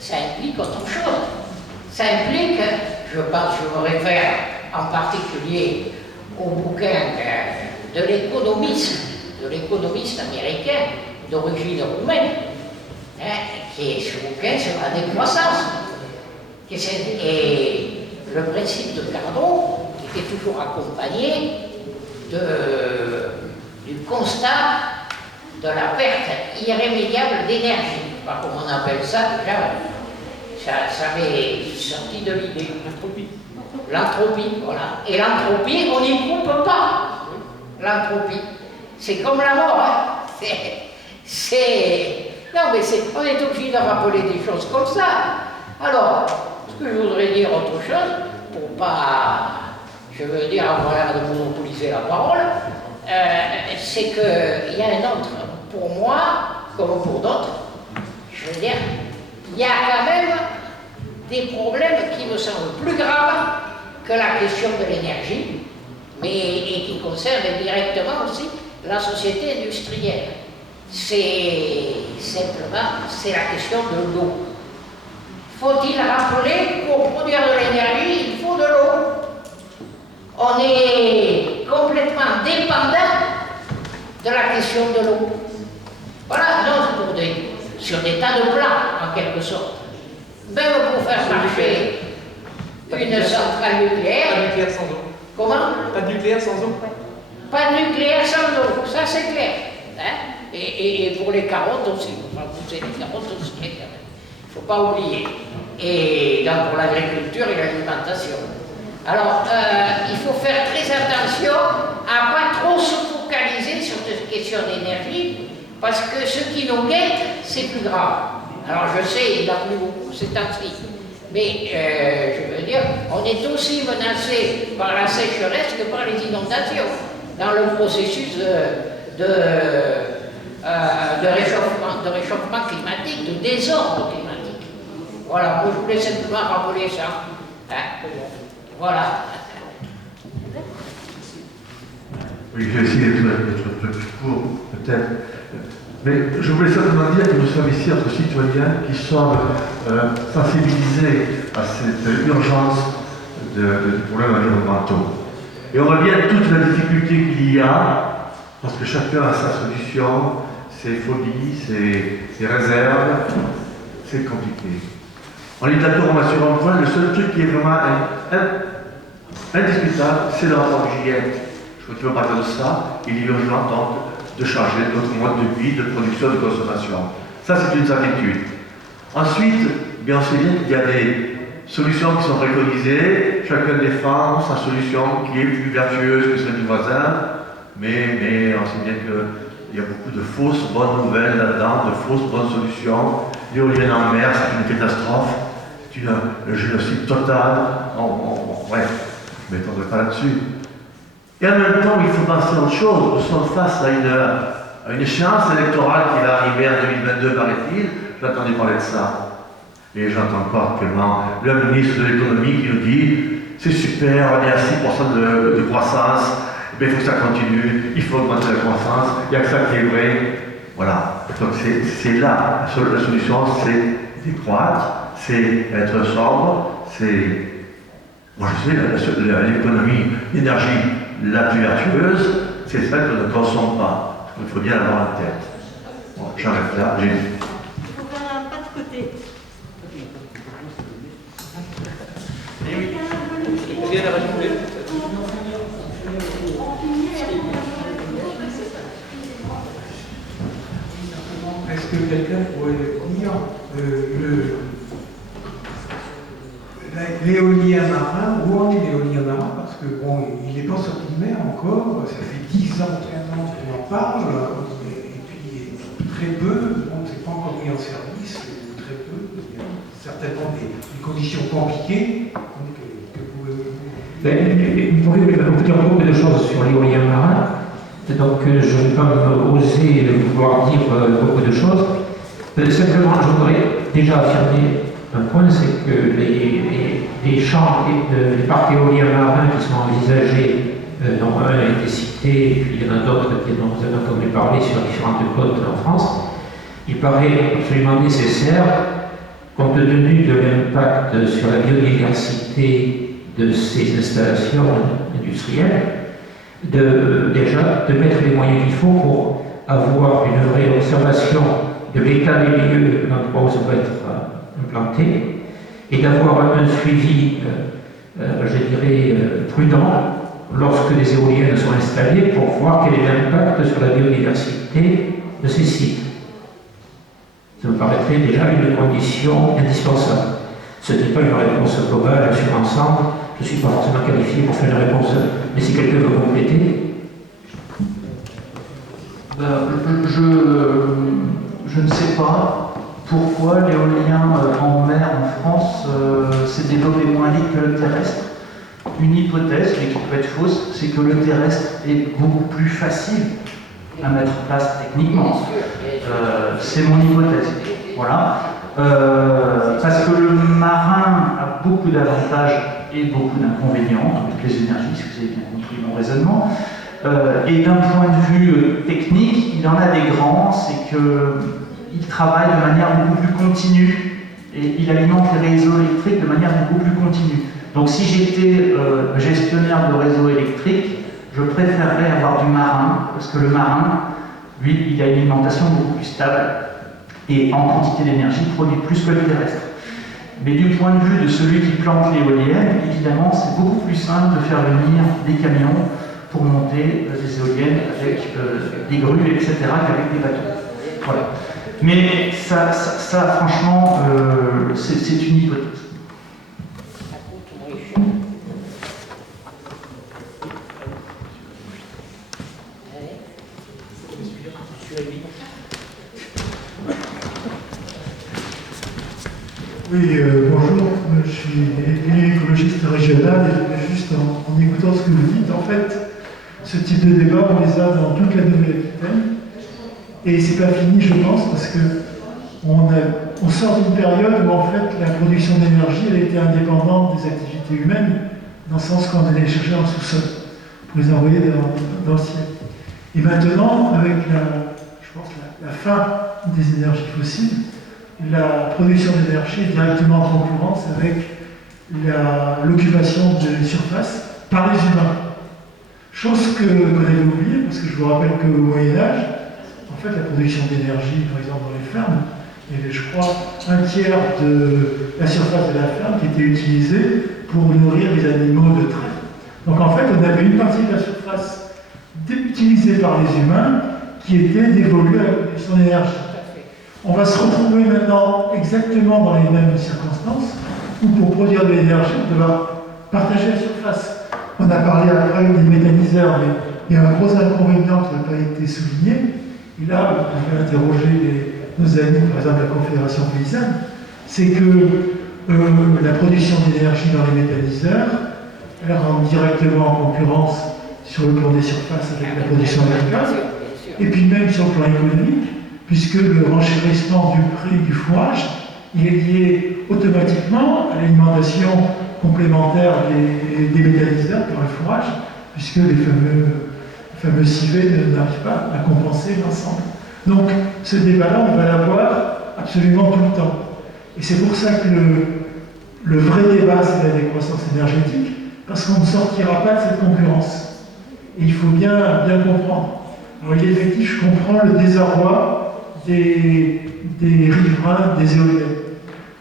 ça implique autre chose. Ça implique, je me réfère en particulier au bouquin de l'économiste américain d'origine roumaine, qui est ce bouquin sur la décroissance. Et le principe de Carnot était toujours accompagné du constat de la perte irrémédiable d'énergie. Je ne sais pas comment on appelle ça déjà. Ça m'est sorti de l'idée. L'entropie, voilà. Et l'entropie, on n'y coupe pas. L'entropie. C'est comme la mort, hein. Non, mais on est obligé de rappeler des choses comme ça. Alors, ce que je voudrais dire autre chose, pour pas, je veux dire, avoir l'air de monopoliser la parole, c'est qu'il y a un autre, pour moi, comme pour d'autres, je veux dire, il y a quand même des problèmes qui me semblent plus graves que la question de l'énergie, et qui concernent directement aussi la société industrielle. C'est simplement, c'est la question de l'eau. Faut-il rappeler que pour produire de l'énergie, il faut de l'eau? On est complètement dépendant de la question de l'eau. Voilà, non, c'est pour sur des tas de plans, en quelque sorte. Même pour faire marcher une centrale nucléaire. Pas de nucléaire sans eau. Comment? Pas de nucléaire sans eau. Pas de nucléaire sans eau, ça c'est clair. Hein? Et pour les carottes aussi, on va pousser les carottes aussi. Il ne faut pas oublier. Et donc pour l'agriculture et l'alimentation. Alors, il faut faire très attention à ne pas trop se focaliser sur cette question d'énergie, parce que ce qui nous guette, c'est plus grave. Alors je sais, il a plu beaucoup ces temps-ci, mais je veux dire, on est aussi menacé par la sécheresse que par les inondations, dans le processus de réchauffement climatique, de désordre climatique. Voilà, moi je voulais simplement rappeler ça. Hein? Voilà. Oui, je vais essayer d'être plus court, peut-être. Mais je voulais simplement dire que nous sommes ici entre citoyens qui sommes sensibilisés à cette urgence des problèmes environnementaux. Et on voit bien toute la difficulté qu'il y a, parce que chacun a sa solution, ses phobies, ses réserves, c'est compliqué. On est d'accord, on va sur un point, le seul truc qui est vraiment indiscutable, c'est le rapport d'hygiène. Je crois qu'il va parler de ça, il est urgent donc de changer notre mode de vie, de production, de consommation. Ça, c'est une certitude. Ensuite, bien sûr, il y a des solutions qui sont préconisées, chacun défend sa solution qui est plus vertueuse que celle du voisin, mais on sait bien qu'il y a beaucoup de fausses bonnes nouvelles là-dedans, de fausses bonnes solutions. L'éolienne en mer, c'est une catastrophe, c'est un génocide total. Bref, je ne m'étendrai pas là-dessus. Et en même temps, il faut penser à autre chose. Nous sommes face à une échéance électorale qui va arriver en 2022, paraît-il. J'attendais parler de ça. Et j'entends encore actuellement le ministre de l'économie qui nous dit c'est super, on est à 6% de croissance, mais il faut que ça continue, il faut augmenter la croissance, il n'y a que ça qui est vrai. Voilà. Donc c'est là, la solution, c'est décroître, c'est être sobre, c'est. Moi je sais, l'économie, l'énergie la plus vertueuse, c'est celle qu'on ne consomme pas. Il faut bien l'avoir en tête. Bon, j'arrête là, j'ai dit. Il faut faire un pas de côté. Rien à rajouter. Est-ce que quelqu'un pourrait dire l'éolien marin, où en est l'éolien marin? Parce que bon, il n'est pas sorti de mer encore, ça fait 10 ans, 15 ans qu'on en parle, et puis très peu, on ne s'est pas encore mis en service, très peu, il y a certainement des conditions compliquées. On peut dire beaucoup de choses sur l'éolien marin, donc je ne vais pas oser pouvoir dire beaucoup de choses. Simplement, je voudrais déjà affirmer un point, c'est que les champs, les parcs éoliens marins qui sont envisagés, dont un a été cité, et puis il y en a d'autres dont vous avez entendu parler sur différentes côtes en France, il paraît absolument nécessaire, compte tenu de l'impact sur la biodiversité de ces installations industrielles, déjà de mettre les moyens qu'il faut pour avoir une vraie observation de l'état des lieux de l'endroit où ça va être implanté, et d'avoir un suivi, je dirais, prudent lorsque les éoliennes sont installées pour voir quel est l'impact sur la biodiversité de ces sites. Ça me paraîtrait déjà une condition indispensable. Ce n'est pas une réponse globale sur l'ensemble, je ne suis pas forcément qualifié pour faire une réponse, mais si quelqu'un veut compléter. Je ne sais pas pourquoi l'éolien en mer en France s'est développé moins vite que le terrestre. Une hypothèse, mais qui peut être fausse, c'est que le terrestre est beaucoup plus facile à mettre en place techniquement. C'est mon hypothèse. Voilà. Parce que le marin a beaucoup d'avantages et beaucoup d'inconvénients avec les énergies, si vous avez bien compris mon raisonnement. Et d'un point de vue technique, il en a des grands, c'est que il travaille de manière beaucoup plus continue et il alimente les réseaux électriques de manière beaucoup plus continue. Donc si j'étais gestionnaire de réseau électrique, je préférerais avoir du marin, parce que le marin, lui, il a une alimentation beaucoup plus stable et en quantité d'énergie produit plus que le terrestre. Mais du point de vue de celui qui plante l'éolienne, évidemment, c'est beaucoup plus simple de faire venir des camions pour monter des éoliennes avec des grues, etc., qu'avec des bateaux. Voilà. Mais ça franchement, c'est une hypothèse. Oui, bonjour, je suis élu écologiste régional et je voulais juste, en écoutant ce que vous dites, en fait, ce type de débat, on les a dans toute la Nouvelle-Aquitaine. Et c'est pas fini, je pense, parce que on sort d'une période où, en fait, la production d'énergie, elle était indépendante des activités humaines, dans le sens qu'on allait les chercher en sous-sol, pour les envoyer dans le ciel. Et maintenant, avec la fin des énergies fossiles, la production d'énergie est directement en concurrence avec l'occupation de surface par les humains. Chose qu'on avait oubliée, parce que je vous rappelle qu'au Moyen-Âge, en fait, la production d'énergie, par exemple dans les fermes, il y avait, je crois, un tiers de la surface de la ferme qui était utilisée pour nourrir les animaux de trait. Donc en fait, on avait une partie de la surface utilisée par les humains qui était dévolue à la production d'énergie. On va se retrouver maintenant exactement dans les mêmes circonstances où pour produire de l'énergie, on va partager la surface. On a parlé après des méthaniseurs, mais il y a un gros inconvénient qui n'a pas été souligné. Et là, vous pouvez interroger nos amis, par exemple la Confédération paysanne, c'est que la production d'énergie dans les méthaniseurs, elle rentre directement en concurrence sur le plan des surfaces avec la production agricole, et puis même sur le plan économique, puisque le renchérissement du prix du fourrage, il est lié automatiquement à l'alimentation complémentaire des méthaniseurs par le fourrage, puisque les fameux civets n'arrivent pas à compenser l'ensemble. Donc ce débat-là, on va l'avoir absolument tout le temps. Et c'est pour ça que le vrai débat, c'est la décroissance énergétique, parce qu'on ne sortira pas de cette concurrence. Et il faut bien comprendre. Alors il est effectif, je comprends le désarroi des riverains des éoliennes.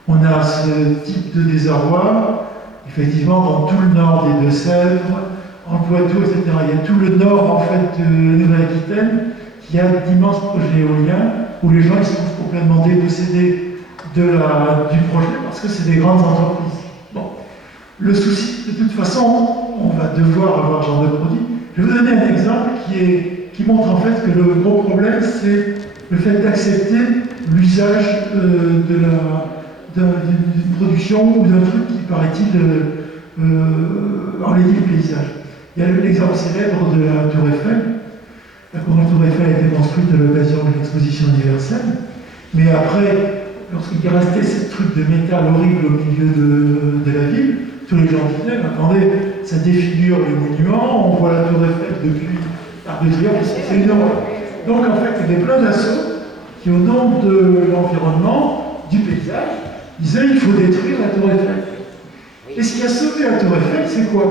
On a ce type de désarroi, effectivement, dans tout le nord des Deux-Sèvres, en Poitou, etc. Il y a tout le nord, en fait, de Nouvelle-Aquitaine, qui a d'immenses projets éoliens, où les gens ils se trouvent complètement dépossédés du projet, parce que c'est des grandes entreprises. Bon. Le souci, de toute façon, on va devoir avoir ce genre de produit. Je vais vous donner un exemple qui montre en fait que le gros problème, c'est le fait d'accepter l'usage d'une production ou d'un truc qui, paraît-il, enlaidit le paysage. Il y a l'exemple célèbre de la Tour Eiffel. La Tour Eiffel a été construite à l'occasion de l'exposition universelle, mais après, lorsqu'il est resté ce truc de métal horrible au milieu de la ville, tous les gens disaient, attendez, ça défigure les monuments, on voit la Tour Eiffel depuis l'Arc de Triomphe, c'est une horreur. Donc en fait, il y avait plein d'assauts qui, au nom de l'environnement, du paysage, disaient il faut détruire la Tour Eiffel. Et ce qui a sauvé la Tour Eiffel, c'est quoi?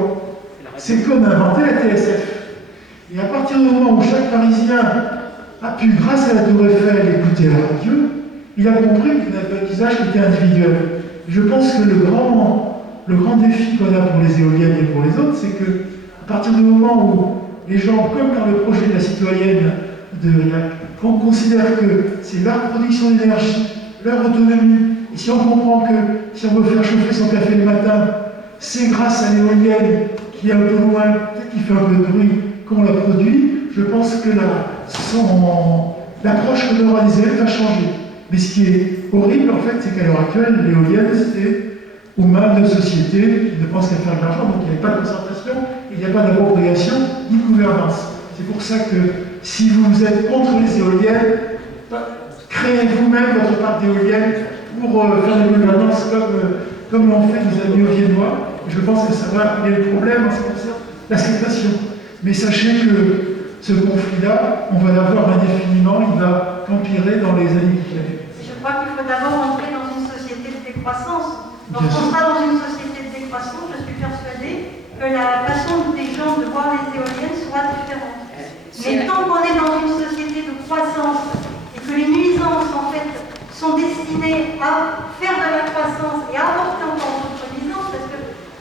C'est qu'on a inventé la TSF. Et à partir du moment où chaque Parisien a pu, grâce à la Tour Eiffel, écouter la radio, il a compris qu'il n'avait pas d'usage qui était individuel. Et je pense que le grand défi qu'on a pour les éoliennes et pour les autres, c'est que à partir du moment où les gens, comme dans le projet de la citoyenne de RIAC, qu'on considère que c'est leur production d'énergie, leur autonomie, et si on comprend que si on veut faire chauffer son café le matin, c'est grâce à l'éolienne qui est un peu loin, peut-être qui fait un peu de bruit, qu'on la produit, je pense que l'approche qu'on aura des éoliennes va changer. Mais ce qui est horrible, en fait, c'est qu'à l'heure actuelle, l'éolienne, c'est aux mains de sociétés qui ne pensent qu'à faire de l'argent, donc il n'y a pas de concentration, il n'y a pas d'appropriation, ni de gouvernance. C'est pour ça que si vous êtes contre les éoliennes, créez vous-même votre parc d'éoliennes pour faire des gouvernances comme l'ont fait nos amis viennois. Je pense que ça va régler le problème en ce qui concerne l'acceptation. Mais sachez que ce conflit-là, on va l'avoir indéfiniment, il va qu'empirer dans les années qui viennent. Je crois qu'il faut d'abord entrer dans une société de décroissance. Lorsqu'on sera dans une société de décroissance, je suis persuadée que la façon des gens de voir les éoliennes sera différente. Mais tant qu'on est dans une société de croissance et que les nuisances, en fait, sont destinées à faire de la croissance et à apporter encore d'autres nuisances, parce que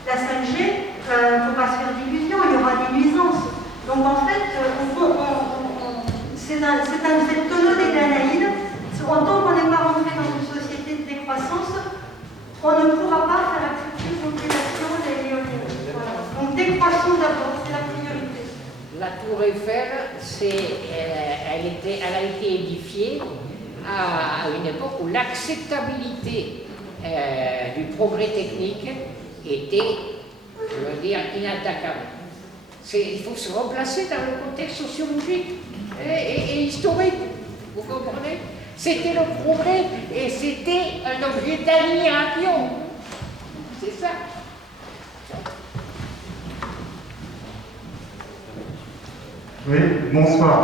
la 5G, il ne faut pas se faire d'illusions, il y aura des nuisances. Donc en fait, cette tonneau des Danaïdes, en tant qu'on n'est pas rentré dans une société de décroissance, on ne pourra pas faire accepter une population des éoliennes. Voilà. Donc décroissons d'abord, c'est la priorité. La tour Eiffel, elle a été édifiée à une époque où l'acceptabilité du progrès technique était, je veux dire, inattaquable. Il faut se replacer dans le contexte sociologique et historique, vous comprenez? C'était le progrès et c'était un objet d'admiration. C'est ça. Oui, bonsoir.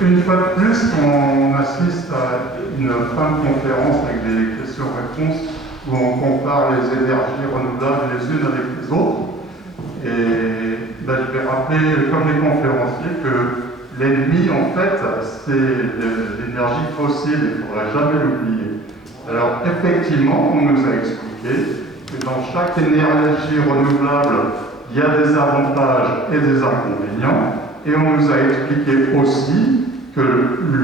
Une fois de plus, on assiste à une fin de conférence avec des questions-réponses où on compare les énergies renouvelables les unes avec les autres. Et ben, je vais rappeler, comme les conférenciers, que l'ennemi, en fait, c'est l'énergie fossile, il ne faudrait jamais l'oublier. Alors, effectivement, on nous a expliqué que dans chaque énergie renouvelable, il y a des avantages et des inconvénients, et on nous a expliqué aussi que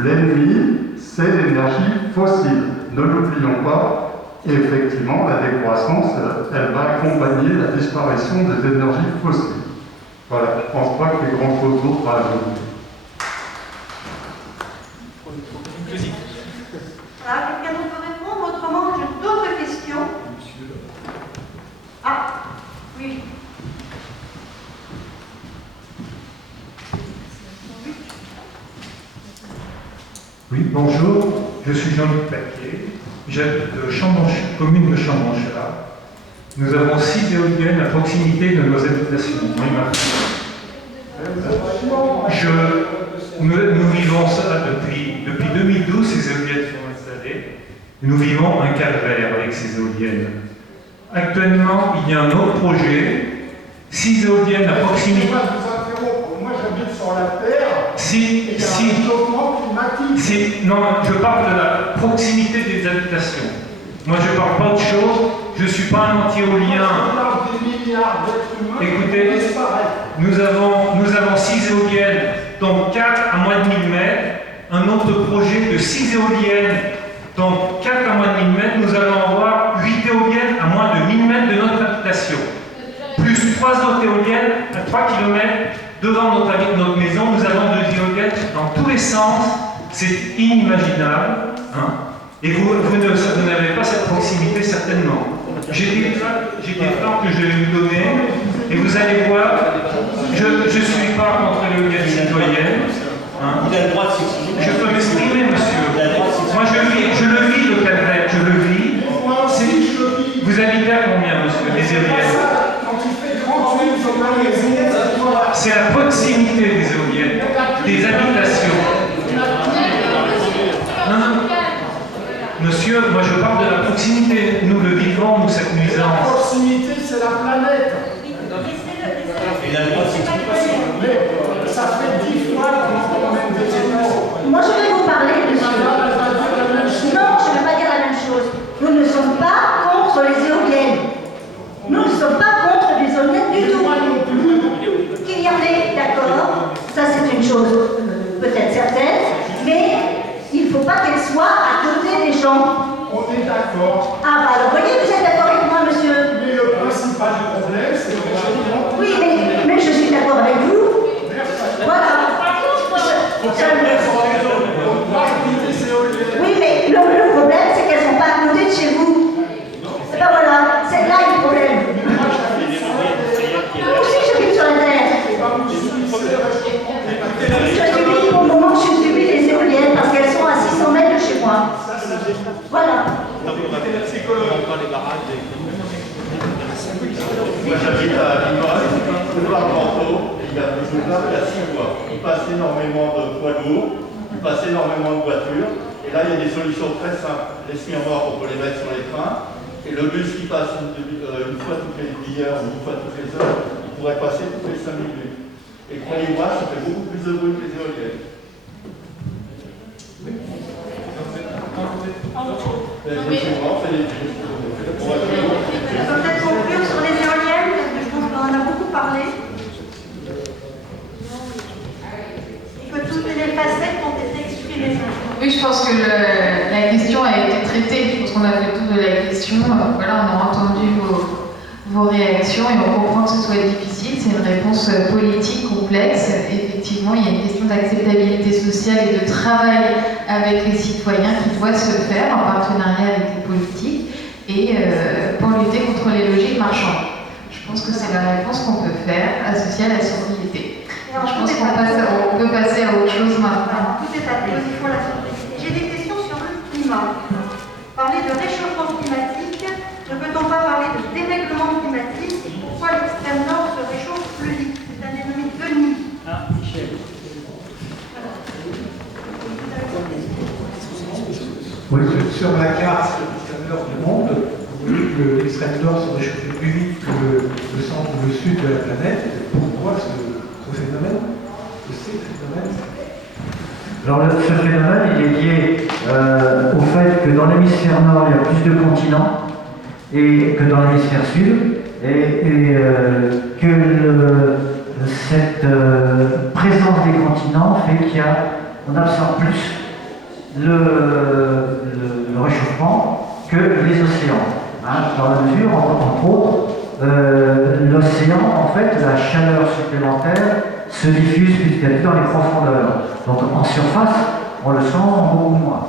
l'ennemi, c'est l'énergie fossile. Ne l'oublions pas, et effectivement, la décroissance, elle va accompagner la disparition des énergies fossiles. Voilà, je ne pense pas qu'il y ait grand-chose d'autre à ajouter. Voilà, quelqu'un d'autre peut répondre? Autrement, j'ai d'autres questions. Ah, oui. Oui, bonjour, je suis Jean-Luc Paquier, j'habite de commune de Chambranchard. Nous avons 6 éoliennes à proximité de nos habitations, moi et ma fille. Nous vivons ça depuis 2012, ces éoliennes sont installées. Nous vivons un calvaire avec ces éoliennes. Actuellement, il y a un autre projet, 6 éoliennes à proximité. Moi j'habite sur la terre. Non, je parle de la proximité des habitations. Moi, je ne parle pas de chose. Je ne suis pas un anti-éolien. Écoutez, nous avons 6 éoliennes, dont 4 à moins de 1000 mètres. Un autre projet de 6 éoliennes, dont 4 à moins de 1000 mètres. Nous allons avoir 8 éoliennes à moins de 1000 mètres de notre habitation. Plus 3 autres éoliennes à 3 km devant notre maison. Nous avons 2 éoliennes dans tous les sens. C'est inimaginable. Hein, et vous n'avez pas cette proximité certainement. J'ai des plans que je vais vous donner et vous allez voir, je ne suis pas contre l'éolienne citoyenne. Hein. Il a le droit de s'exprimer. Je peux m'exprimer, monsieur. Moi je le vis le calvaire, je le vis. Vous habitez à combien, monsieur, les éoliennes? C'est la proximité des éoliennes, des habitations. Non. Monsieur, moi je parle de la proximité. Nous le vivons, nous, cette nuisance. La proximité, c'est la planète. Et la mais ça fait 10 fois qu'on emmène des éoliennes. Moi je vais vous parler de ce. Non, je ne vais pas dire la même chose. Nous ne sommes pas contre les éoliennes. Nous ne sommes pas contre les éoliennes du tout. Qu'il y en ait, d'accord, ça c'est une chose peut-être certaine, mais il ne faut pas qu'elle soit à côté des gens. On est d'accord. Ah bah alors voyez, vous êtes d'accord avec moi, monsieur? Mais le principal du problème, c'est que les gens... Oui, mais je suis d'accord avec vous. Voilà. Oui, mais le problème, c'est qu'elles ne sont pas à côté de chez vous. Et ben voilà, c'est là le problème. Moi aussi, je vis sur la terre. Je subis, au moment où je subis les éoliennes, parce qu'elles sont à 600 mètres de chez moi. Voilà. Moi j'habite à Limoges, boulevard Manteau, et il y a des boulevard à 6 mois. Il passe énormément de poids lourds, il passe énormément de voitures. Et là, il y a des solutions très simples. Les semi-remorques, on peut les mettre sur les trains. Et le bus qui passe une fois toutes les demi-heures ou une fois toutes les heures, il pourrait passer toutes les 5 minutes. Et croyez-moi, ça fait beaucoup plus de bruit que les éoliennes. On peut peut-être conclure sur les éoliennes, parce que je pense qu'on en a beaucoup parlé. Et que toutes les facettes ont été exprimées. Oui, je pense que la question a été traitée. Je pense qu'on a fait tout de la question. Voilà, on a entendu vos réactions et on comprend que ce soit difficile. C'est une réponse politique complexe. Effectivement, il y a une question d'acceptabilité sociale et de travail avec les citoyens qui doit se faire en partenariat avec les politiques et pour lutter contre les logiques marchandes. Je pense que c'est la réponse qu'on peut faire associée à la sobriété. Je pense qu'on peut passer à autre chose maintenant. Tout est à cause, il faut la sobriété. J'ai des questions sur le climat. Parler de réchauffement climatique, ne peut-on pas parler de dérèglement climatique et pourquoi l'extrême nord se réchauffe plus vite? C'est un dénommé Denis. Ah, Michel. Oui, sur la carte de l'extrême nord du monde, vous voyez que l'extrême nord se réchauffe plus vite que le centre ou le sud de la planète. Pourquoi ce phénomène? Alors ce phénomène il est lié au fait que dans l'hémisphère nord il y a plus de continents et que dans l'hémisphère sud et que cette présence des continents fait qu'on absorbe plus le réchauffement que les océans. Dans la mesure, entre autres, l'océan, en fait, la chaleur supplémentaire se diffuse petit à petit dans les profondeurs. Donc en surface, on le sent beaucoup moins.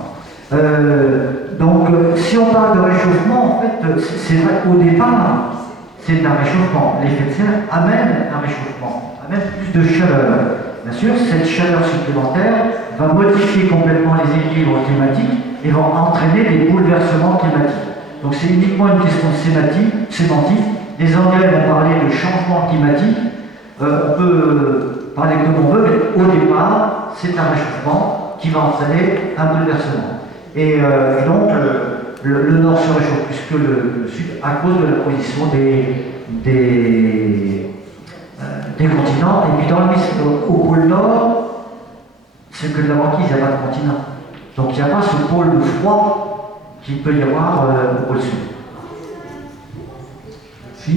Donc si on parle de réchauffement, en fait, c'est vrai qu'au départ, c'est un réchauffement. L'effet de serre amène un réchauffement, amène plus de chaleur. Bien sûr, cette chaleur supplémentaire va modifier complètement les équilibres climatiques et va entraîner des bouleversements climatiques. Donc c'est uniquement une question sémantique. Les Anglais vont parler de changement climatique. On peut parler comme on veut, mais au départ, c'est un réchauffement qui va entraîner un bouleversement. Et donc, le nord se réchauffe plus que le sud à cause de la position des continents. Et puis dans l'hémisphère au pôle nord, c'est que de la banquise, il n'y a pas de continent. Donc il n'y a pas ce pôle de froid qu'il peut y avoir au pôle sud. Si.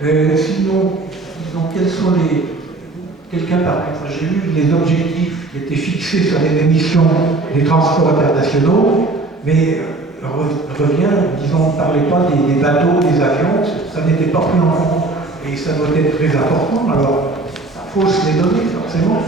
Sinon, quels sont quelqu'un par exemple, j'ai eu les objectifs qui étaient fixés sur les émissions des transports internationaux, mais revient, disons, on ne parlait pas des bateaux, des avions, ça n'était pas pris en compte, et ça doit être très important, alors ça fausse les données, forcément.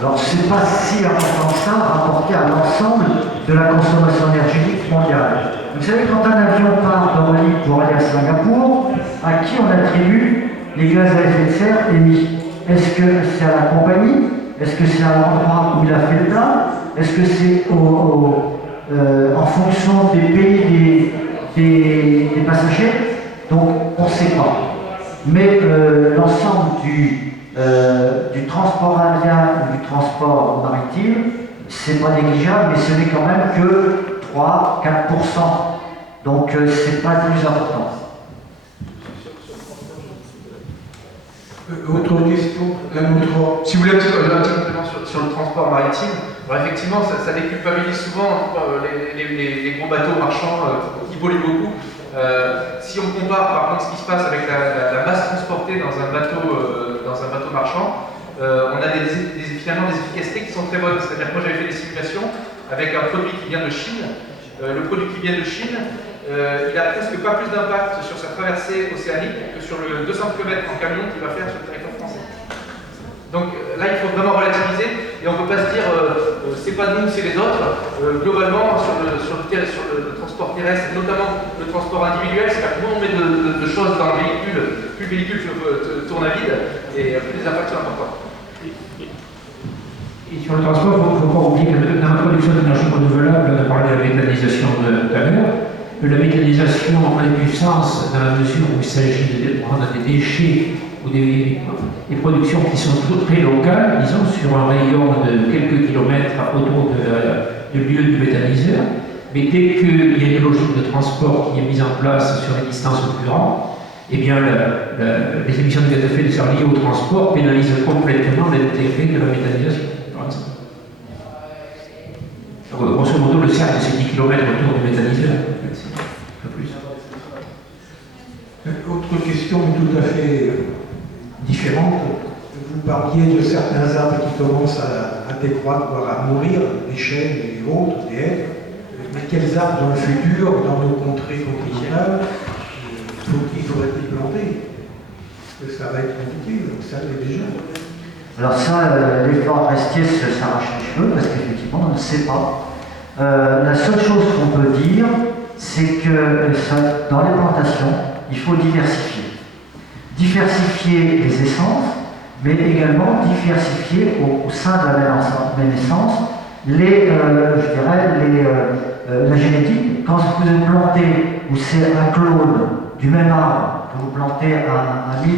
Alors, c'est pas si important que ça, rapporté à l'ensemble de la consommation énergétique mondiale. Vous savez, quand un avion part d'Orly pour aller à Singapour, à qui on attribue les gaz à effet de serre émis? Est-ce que c'est à la compagnie? Est-ce que c'est à l'endroit où il a fait le plein? Est-ce que c'est en fonction des pays des passagers? Donc, on ne sait pas. Mais l'ensemble du transport aérien ou du transport maritime, c'est pas négligeable, mais ce n'est quand même que 3-4%. Donc c'est pas le plus important. Autre question, si vous voulez un petit complément sur le transport maritime, alors effectivement ça déculpabilise souvent les gros bateaux marchands qui polluent beaucoup. Si on compare par contre ce qui se passe avec la masse transportée dans un bateau marchand, on a finalement des efficacités qui sont très bonnes. C'est-à-dire que moi j'avais fait des simulations avec un produit qui vient de Chine. Le produit qui vient de Chine, il a presque pas plus d'impact sur sa traversée océanique que sur le 200 km en camion qu'il va faire sur le territoire français. Donc là, il faut vraiment relativiser et on ne peut pas se dire c'est pas nous, c'est les autres. Globalement, sur le transport terrestre, notamment le transport individuel, c'est-à-dire que moins on met de choses dans le véhicule, plus le véhicule tourne à vide et plus les impacts sont importants. Et sur le transport, il ne faut pas oublier que dans la production d'énergie renouvelable, on a parlé de la méthanisation tout à l'heure. La méthanisation a du sens dans la mesure où il s'agit de prendre des déchets ou des productions qui sont très locales, disons, sur un rayon de quelques kilomètres autour du lieu du méthaniseur. Mais dès qu'il y a une logique de transport qui est mise en place sur des distances plus grandes, eh bien, les émissions de gaz à effet de serre liées au transport pénalisent complètement l'intérêt de la méthanisation, par exemple. Donc, grosso modo, le cercle, c'est 10 km autour du méthaniseur. Pas plus. Autre question tout à fait différente. Vous parliez de certains arbres qui commencent à décroître, voire à mourir, des chênes et autres, des hêtres. Mais quels arbres dans le futur, dans nos contrées continentales, il faudrait-il planter? Parce que ça va être compliqué, vous savez déjà. Alors ça, les forestiers s'arrachent les cheveux parce qu'effectivement, on ne sait pas. La seule chose qu'on peut dire, c'est que dans les plantations, il faut diversifier. Diversifier les essences, mais également diversifier au sein de la même essence la génétique. Quand vous plantez, ou c'est un clone du même arbre que vous plantez à 1000